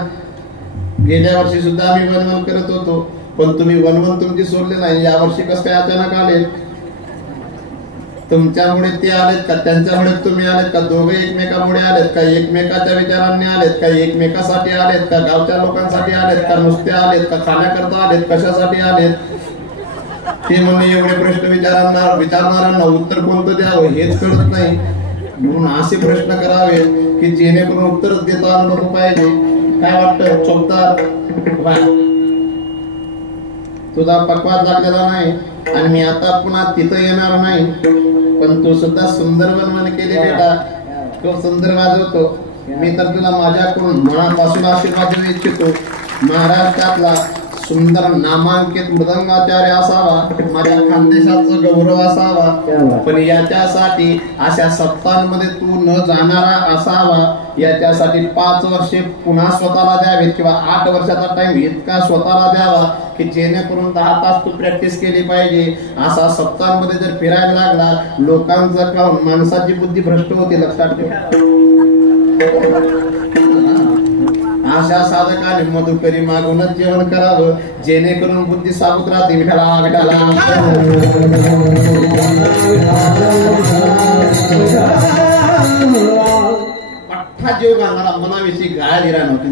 गेल्या वर्षी सुद्धा आम्ही वनवन करत होतो, पण तुम्ही वनवन तुमची सोडले नाही. या वर्षी कसं काय अचानक आले? तुमच्यामुळे ते आलेत का त्यांच्यामुळे तुम्ही आलेत का? दोघे एकमेकामुळे आलेत का? एकमेकाच्या विचारांनी आलेत का? एकमेकासाठी आलेत का? गावच्या लोकांसाठी आलेत का? नुसते आलेत का? खाण्याकरता आलेत? कशासाठी आलेत? ते म्हणणे एवढे प्रश्न विचारणाऱ्यांना उत्तर कोणतं द्यावं हेच कळत नाही. म्हणून असे प्रश्न करावे की जेणेकरून उत्तरच देता आलं नको पाहिजे. काय वाटतं चोपदार? तुझा पक्वाद लागलेला नाही आणि मी आता पुन्हा तिथं येणार नाही. पण तू सुद्धा सुंदर वनवन केले बेटा. खूप सुंदर वाजवतो. मी तर तुला माझ्याकडून मनापासून आशीर्वाद देऊ इच्छितो. महाराष्ट्रातला सुंदर नामांकित मृदंगाचार्य असावा, माझ्या खानदेशाचा गौरव असावा. पण याच्यासाठी अशा सप्ताहांमध्ये तू न जाणारा असावा. याच्यासाठी 5 वर्षे पुन्हा स्वतःला द्यावेत किंवा 8 वर्षाचा टाइम इतका स्वतःला द्यावा की जेणेकरून 10 तास तू प्रॅक्टिस केली पाहिजे. असा सप्ताहांमध्ये जर फिरायला लागला लोकांचं काम माणसाची बुद्धी भ्रष्ट होते. लक्षात ठेव. अशा साधकाने मधुकरी मागूनच जेवण करावं जेणेकरून बुद्धी साबूत राहते. विठाला विठाला अठ्ठा जीव घालणारा मनाविषयी गाय दिला नव्हती.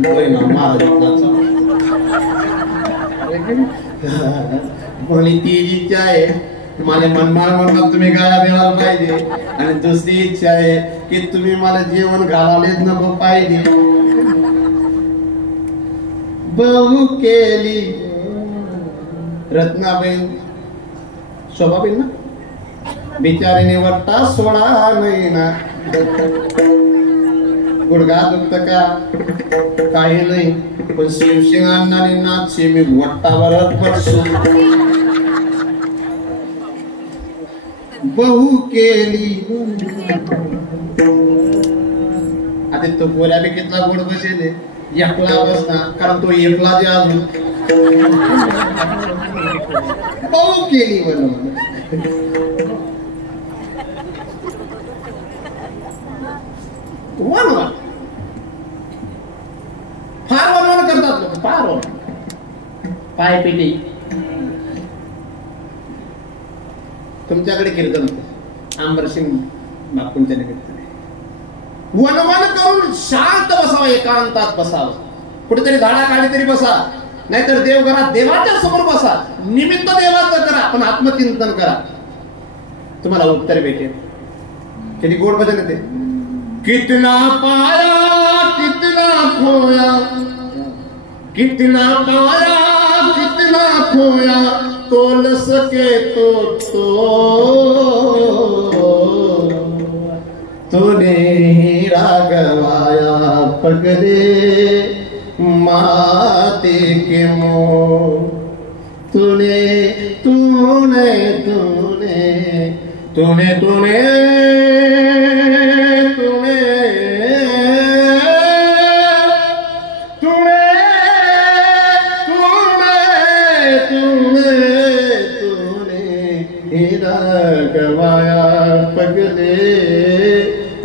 कोणी ती इच्छा आहे माझ्या मनमाळ म्हणून तुम्ही गाया द्यायला पाहिजे. आणि दुसरी इच्छा आहे की तुम्ही मला जेवण घालायलाच नको पाहिजे. बहु केली रत्नाबाई शोभाबाई ना बिचारीने वट्टा सोडा नाही ना. गुडघा दुखत का? काही नाही. पण शिवसिंगांनी नाचशे मी वट्टावरच पडसो. बहु केली आता तो गोऱ्यापैकीतला गोड बसेल एकला बसना कारण तो एकला जे अजून बहु केली म्हणून. वनवन फार वनवन करतात लोक. फार पाय पिटी. तुमच्याकडे कीर्तन होतं आंबरसिंग बापूंच्या निमित्ताने. वनवन करून शांत बसावं, एकांतात बसावं. कुठेतरी झाडाखाली तरी बसा, नाहीतर देवघरात देवाच्या समोर बसा. निमित्त देवाचं करा पण आत्मचिंतन करा. तुम्हाला उत्तर भेटेल. किती गोड भजन येते. कितना पाया कितना खोया, कितना पाया कितना खोया, तोल सके तो तूने ही रागवाया पगले माते के मोह. तूने तूने तूने तूने तूने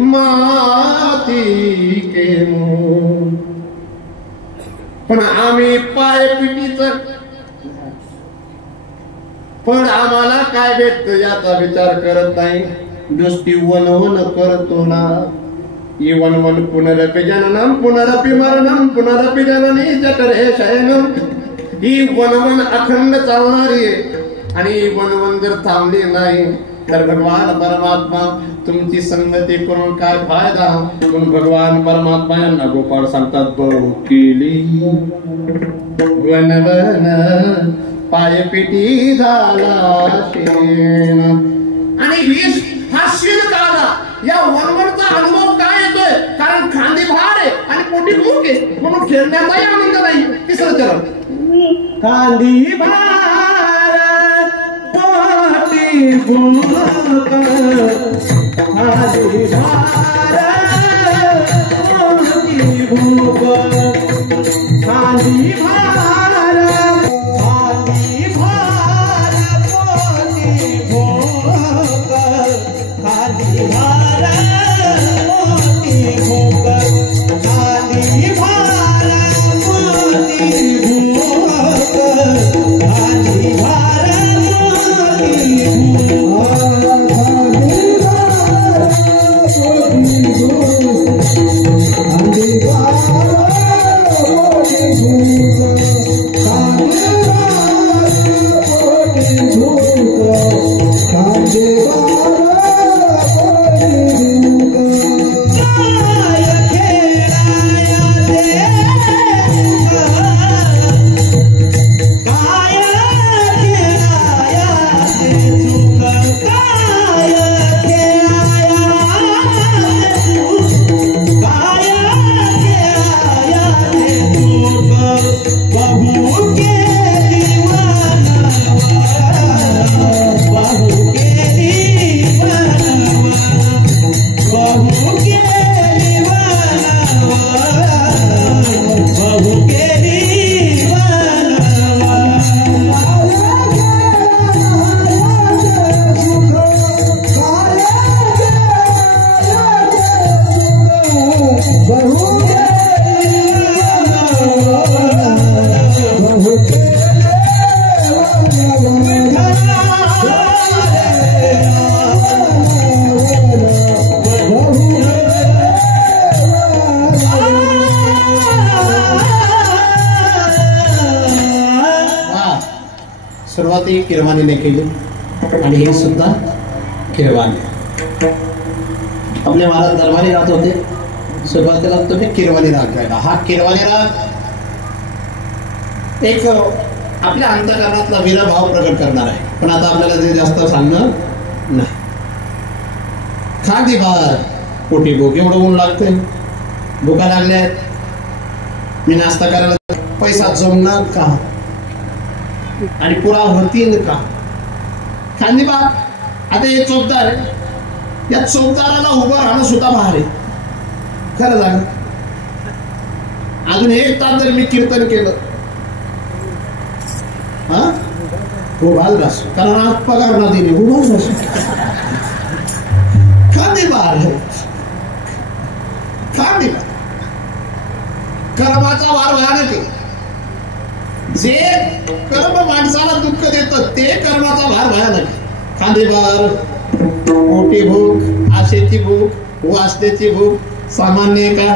माती के मुंह. पण आम्ही पाय पिटीच, पण आम्हाला काय भेटत याचा विचार करत नाही. नुसती वनवन करतो ना. ही वनवन पुनरपि जननम पुनरपि मरणम पुनरपि जननी जठरे शयनम. ही वनवन अखंड चालणारी आहे. आणि ही वनवन जर थांबली नाही तर भगवान परमात्मा तुमची संगती करून काय फायदा. पण भगवान परमात्मा यांना गोपाळ सांगतात बहु केली वनवन पायपिटी झाला शेण. आणि हा शेण काढा. या वनवनचा अनुभव काय येतोय? कारण खांदी भार आहे आणि पोटी भूक आहे म्हणून खेळण्याचाही आनंद नाही. तिसरं चरण. खांदी भार पोटी भूक, खांदी भार पोटी भूक, खांदी भार खांदी भार पोटी भूक, खांदी भार पोटी भूक, खांदी भार पोटी भूक, खांदी भार सुरुवाती किरवाणीने केली आणि हे सुद्धा किरवाणी. आपले महाराज दरबारी राहत होते. सुरुवातीला तुम्ही किरवाणी राग गायला. हा किरवाणी राग एक आपल्या अंतःकरणातला वीरभाव प्रकट करणार आहे. पण आता आपल्याला ते जास्त सांगणं नाही. खांदी भार पोटी भूक. एवढं ऊन लागतंय, भुका लागल्यात, मी नाश्ता करायला पैसा जमणार का आणि पुरा होतील का? खांदी भार. आता हे चौकदार आहे. या चौकदाराला उभं राहणं सुद्धा भार आहे. खरं झालं. अजून 1 तास जर मी कीर्तन केलं उभाच बसू. कारण आज पगार ना दिली उभाच बसू. खांदी भार. खांदी भार. कर्माचा भार भयानक आहे. जे कर्म माणसाला दुःख देतं ते कर्माचा भार भयानक आहे. खांदी भार पोटी भूक, आशेची भूक, वासनेची भूक सामान्य का?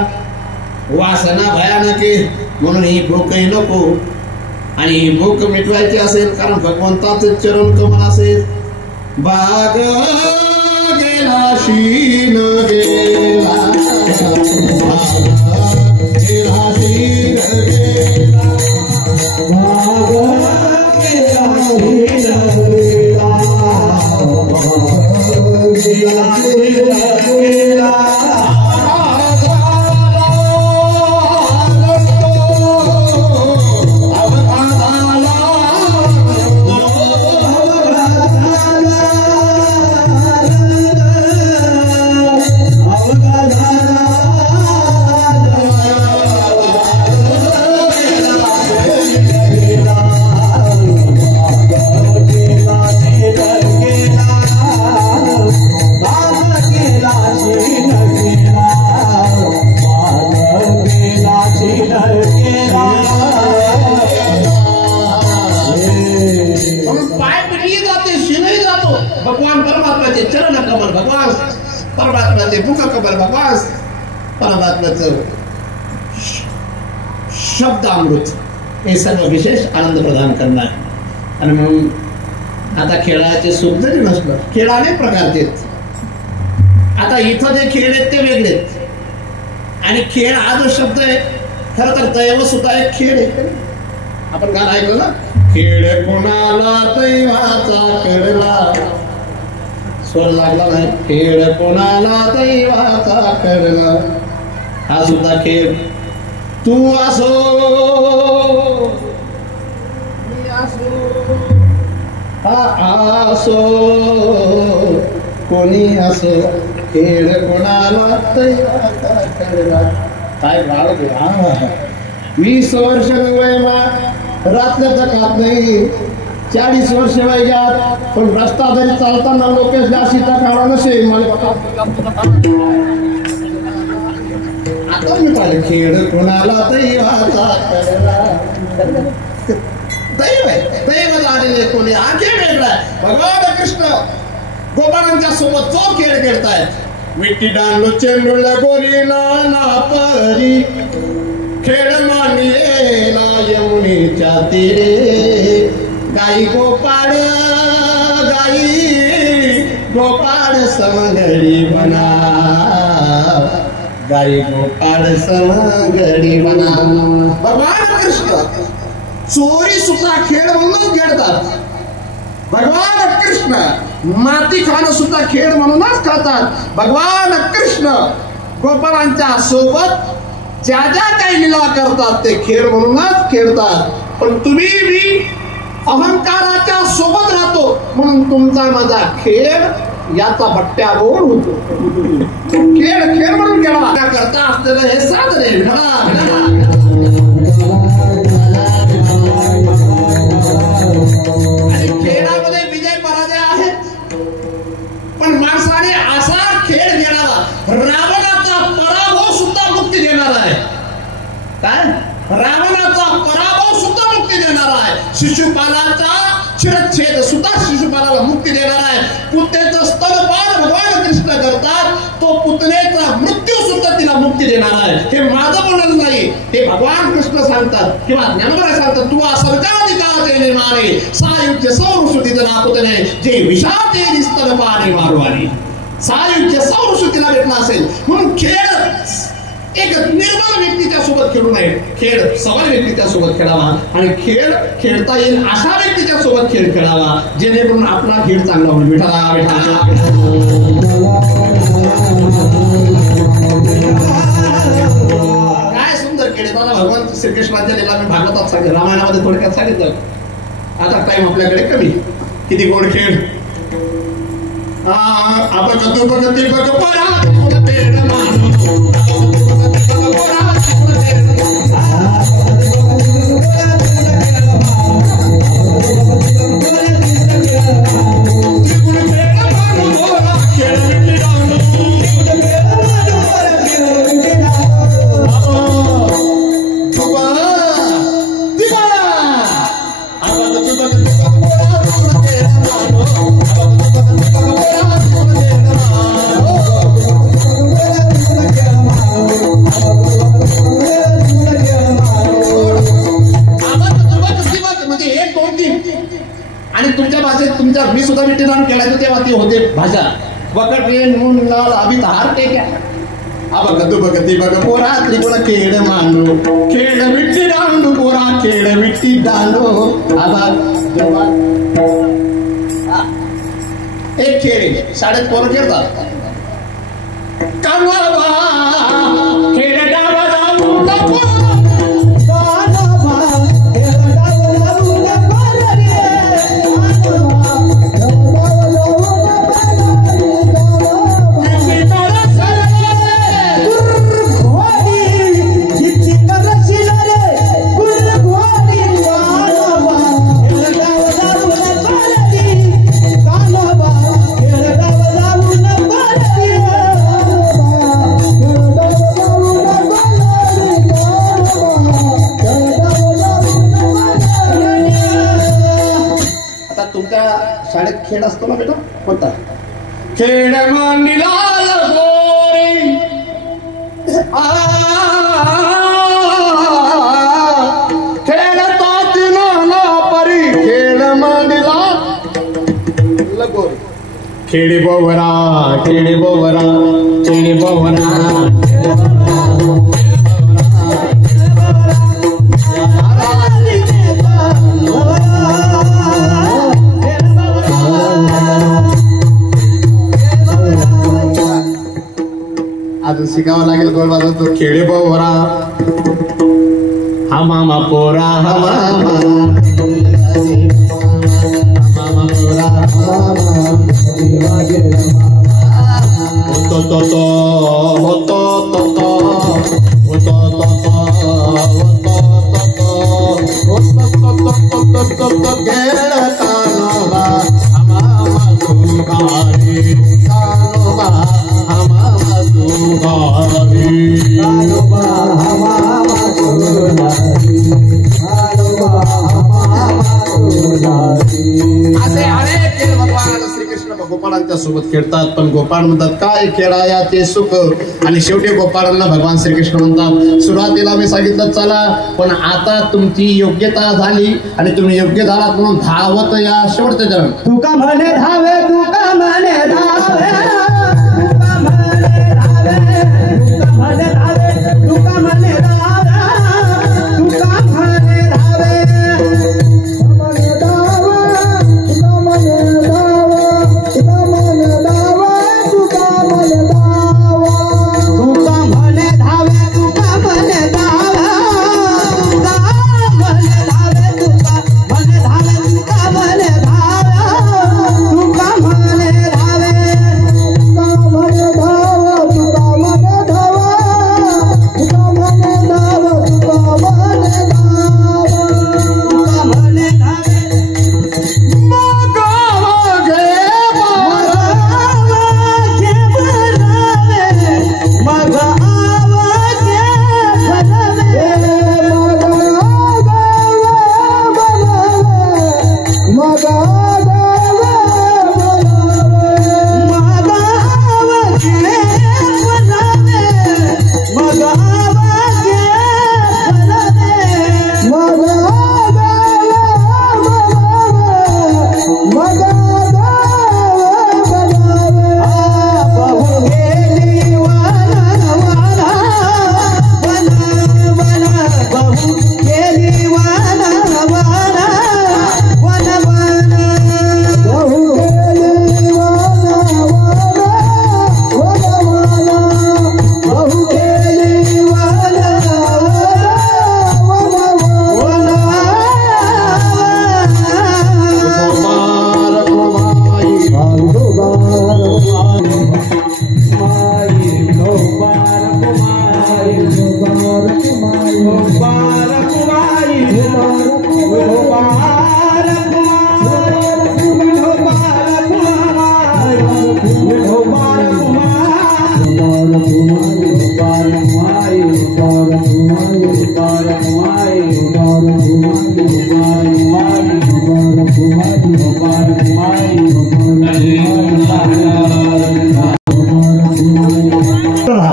वासना भयानक आहे. म्हणून ही भूकही नको. आणि ही भूक मिटवायची असेल कारण भगवंताचे चरण कमल असेल. बाग गेला शीन गेला, गेला शीन गेला, बाग गेला शीन गेला, गेला शीन गेला. परमात्म्याचे मुख कमल भगवान परमात्म्याचं शब्द अमृत हे सर्व विशेष आनंद प्रदान करणार. आणि म्हणून आता खेळाचे सुख जरी नसलं, खेळ अनेक प्रकारचे आहेत. आता इथं जे खेळ आहेत ते वेगळे आहेत. आणि खेळ हा जो शब्द आहे खरं तर दैव सुद्धा एक खेळ आहे. आपण गाणं ऐकलं ना, खेळ कोणाला दैवाचा करला, स्वर लागला नाही, खेळ कोणाला दैवाचा करला, हा सुद्धा खेळ. तू असो मी असो हा असो कोणी असो, खेळ कोणाला दैवाचा करला. काय गाणं ते, 20 वर्ष वयमा रात्र जगात नाही, 40 वर्ष वयात पण रस्ता जरी चालताना लोकेश जाशीचा काळा नसेल मला. आता मी पाहिलं खेळ कोणाला दैवाचा करला, दैव आहे, दैव झालेले कोणी, हा खेळ वेगळा आहे. भगवान कृष्ण गोपाळांच्या सोबत जो खेळ खेळतायत, विट्टी डांडू चेंडूला गोरी नाना परी, खेळ मानियेला यमुनेच्या तीरे, गाई गोपाळ समगडी म्हणा, गाई गोपाळ समगडी म्हणा. भगवान कृष्ण चोरी सुद्धा खेळ म्हणून खेळतात. भगवान कृष्ण माती खाणं सुद्धा खेळ म्हणूनच खातात. भगवान कृष्ण गोपाळांच्या सोबत ज्या ज्या काही लीला करतात ते खेळ म्हणूनच खेळतात. पण तुम्ही मी अहंकाराच्या सोबत राहतो म्हणून तुमचा माझा खेळ याचा भट्ट्या बोल होतो. खेळ खेळ म्हणून खेळा करता असलेलं हे साधन आहे. खेळामध्ये विजय पराजय आहेत, पण माणसाने असा खेळ खेळावा, रावणाचा पराभव सुद्धा मुक्ती देणार आहे. काय रावणाचा पराभव सुद्धा मुक्ती देणार आहे. शिशुपालाचा शिरच्छेद सुद्धा शिशुपालाला मुक्ती देणार आहे. पुतनेचं स्तनपान भगवान कृष्ण करतात, तो पुतनेचा मृत्यू सुद्धा तिला मुक्ती देणार आहे. हे माझं बोलणं नाही, हे भगवान कृष्ण सांगतात किंवा ज्ञानोबा सांगतात. तू सरकाधिकाचे निर्माणे सायुज्य सौरसुती जरा पुतने जे विषाते स्तनपाने मारवारी. सायुज्य सौरसुतीला भेटला असेल म्हणून खेळ एक निर्मळ व्यक्तीच्या सोबत खेळू नये, खेळ सबल व्यक्तीच्या सोबत खेळावा. आणि खेळ खेळता येईल अशा व्यक्तीच्या सोबत खेळ खेळावा जेणेकरून आपला खेळ चांगला होईल. विठाला विठाला काय सुंदर खेळ आहे. दादा भगवान श्रीकृष्णाच्या लीला मी भागवतात सांगितलं, रामायणामध्ये थोडक्यात सांगितलं. आता टाइम आपल्याकडे कमी. किती गोड खेळ. आपण कतो बघते बघ परा पेड मानो मी सुद्धा विट्टीदान खेळायचो तेव्हा ते होते भाषा वकट रे नून लाल अभी हार टेक्या बघ बघती बघ पोरा त्रिकोण खेळ मांडू खेळ विट्टी दांडू पोरा खेळ विट्टी दांडू एक खेळ शाळेत पोरं खेळतात. खेळ डावा डावा शाळेत खेळ असतो ना बेटा कोणता खेळ मांडला खेडी बोवरा खेडी बोवरा खेडी बोवरा अजून शिकावं लागेल गोड वाजवतो खेडी बोवरा हा मामा पोरा हा मामा गोपाळांच्या सोबत खेळतात पण गोपाळ म्हणतात काय खेळाया ते सुख आणि शेवटी गोपाळांना भगवान श्रीकृष्ण म्हणतात सुरुवातीला मी सांगितलं चला पण आता तुमची योग्यता झाली आणि तुम्ही योग्य झालात म्हणून धावत या शेवटचं चरण तुका म्हणे धावे तुका म्हणे धावे तुका म्हणे धावे तुका म्हणे धावे तुका म्हणे धावे तुका म्हणे धावे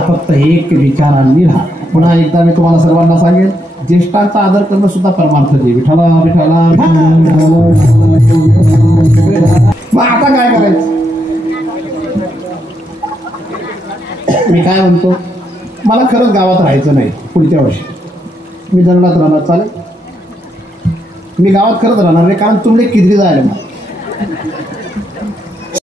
फक्त एक विचारांनी राहा. पुन्हा एकदा मी तुम्हाला सर्वांना सांगेन ज्येष्ठांचा आदर करणं सुद्धा परमार्थ दे. विठाला विठाला. मग आता काय करायचं मी काय म्हणतो मला खरंच गावात राहायचं नाही पुढच्या वर्षी मी जंगलात राहणार चालेल. मी गावात खरंच राहणार नाही कारण तुमले किती जायला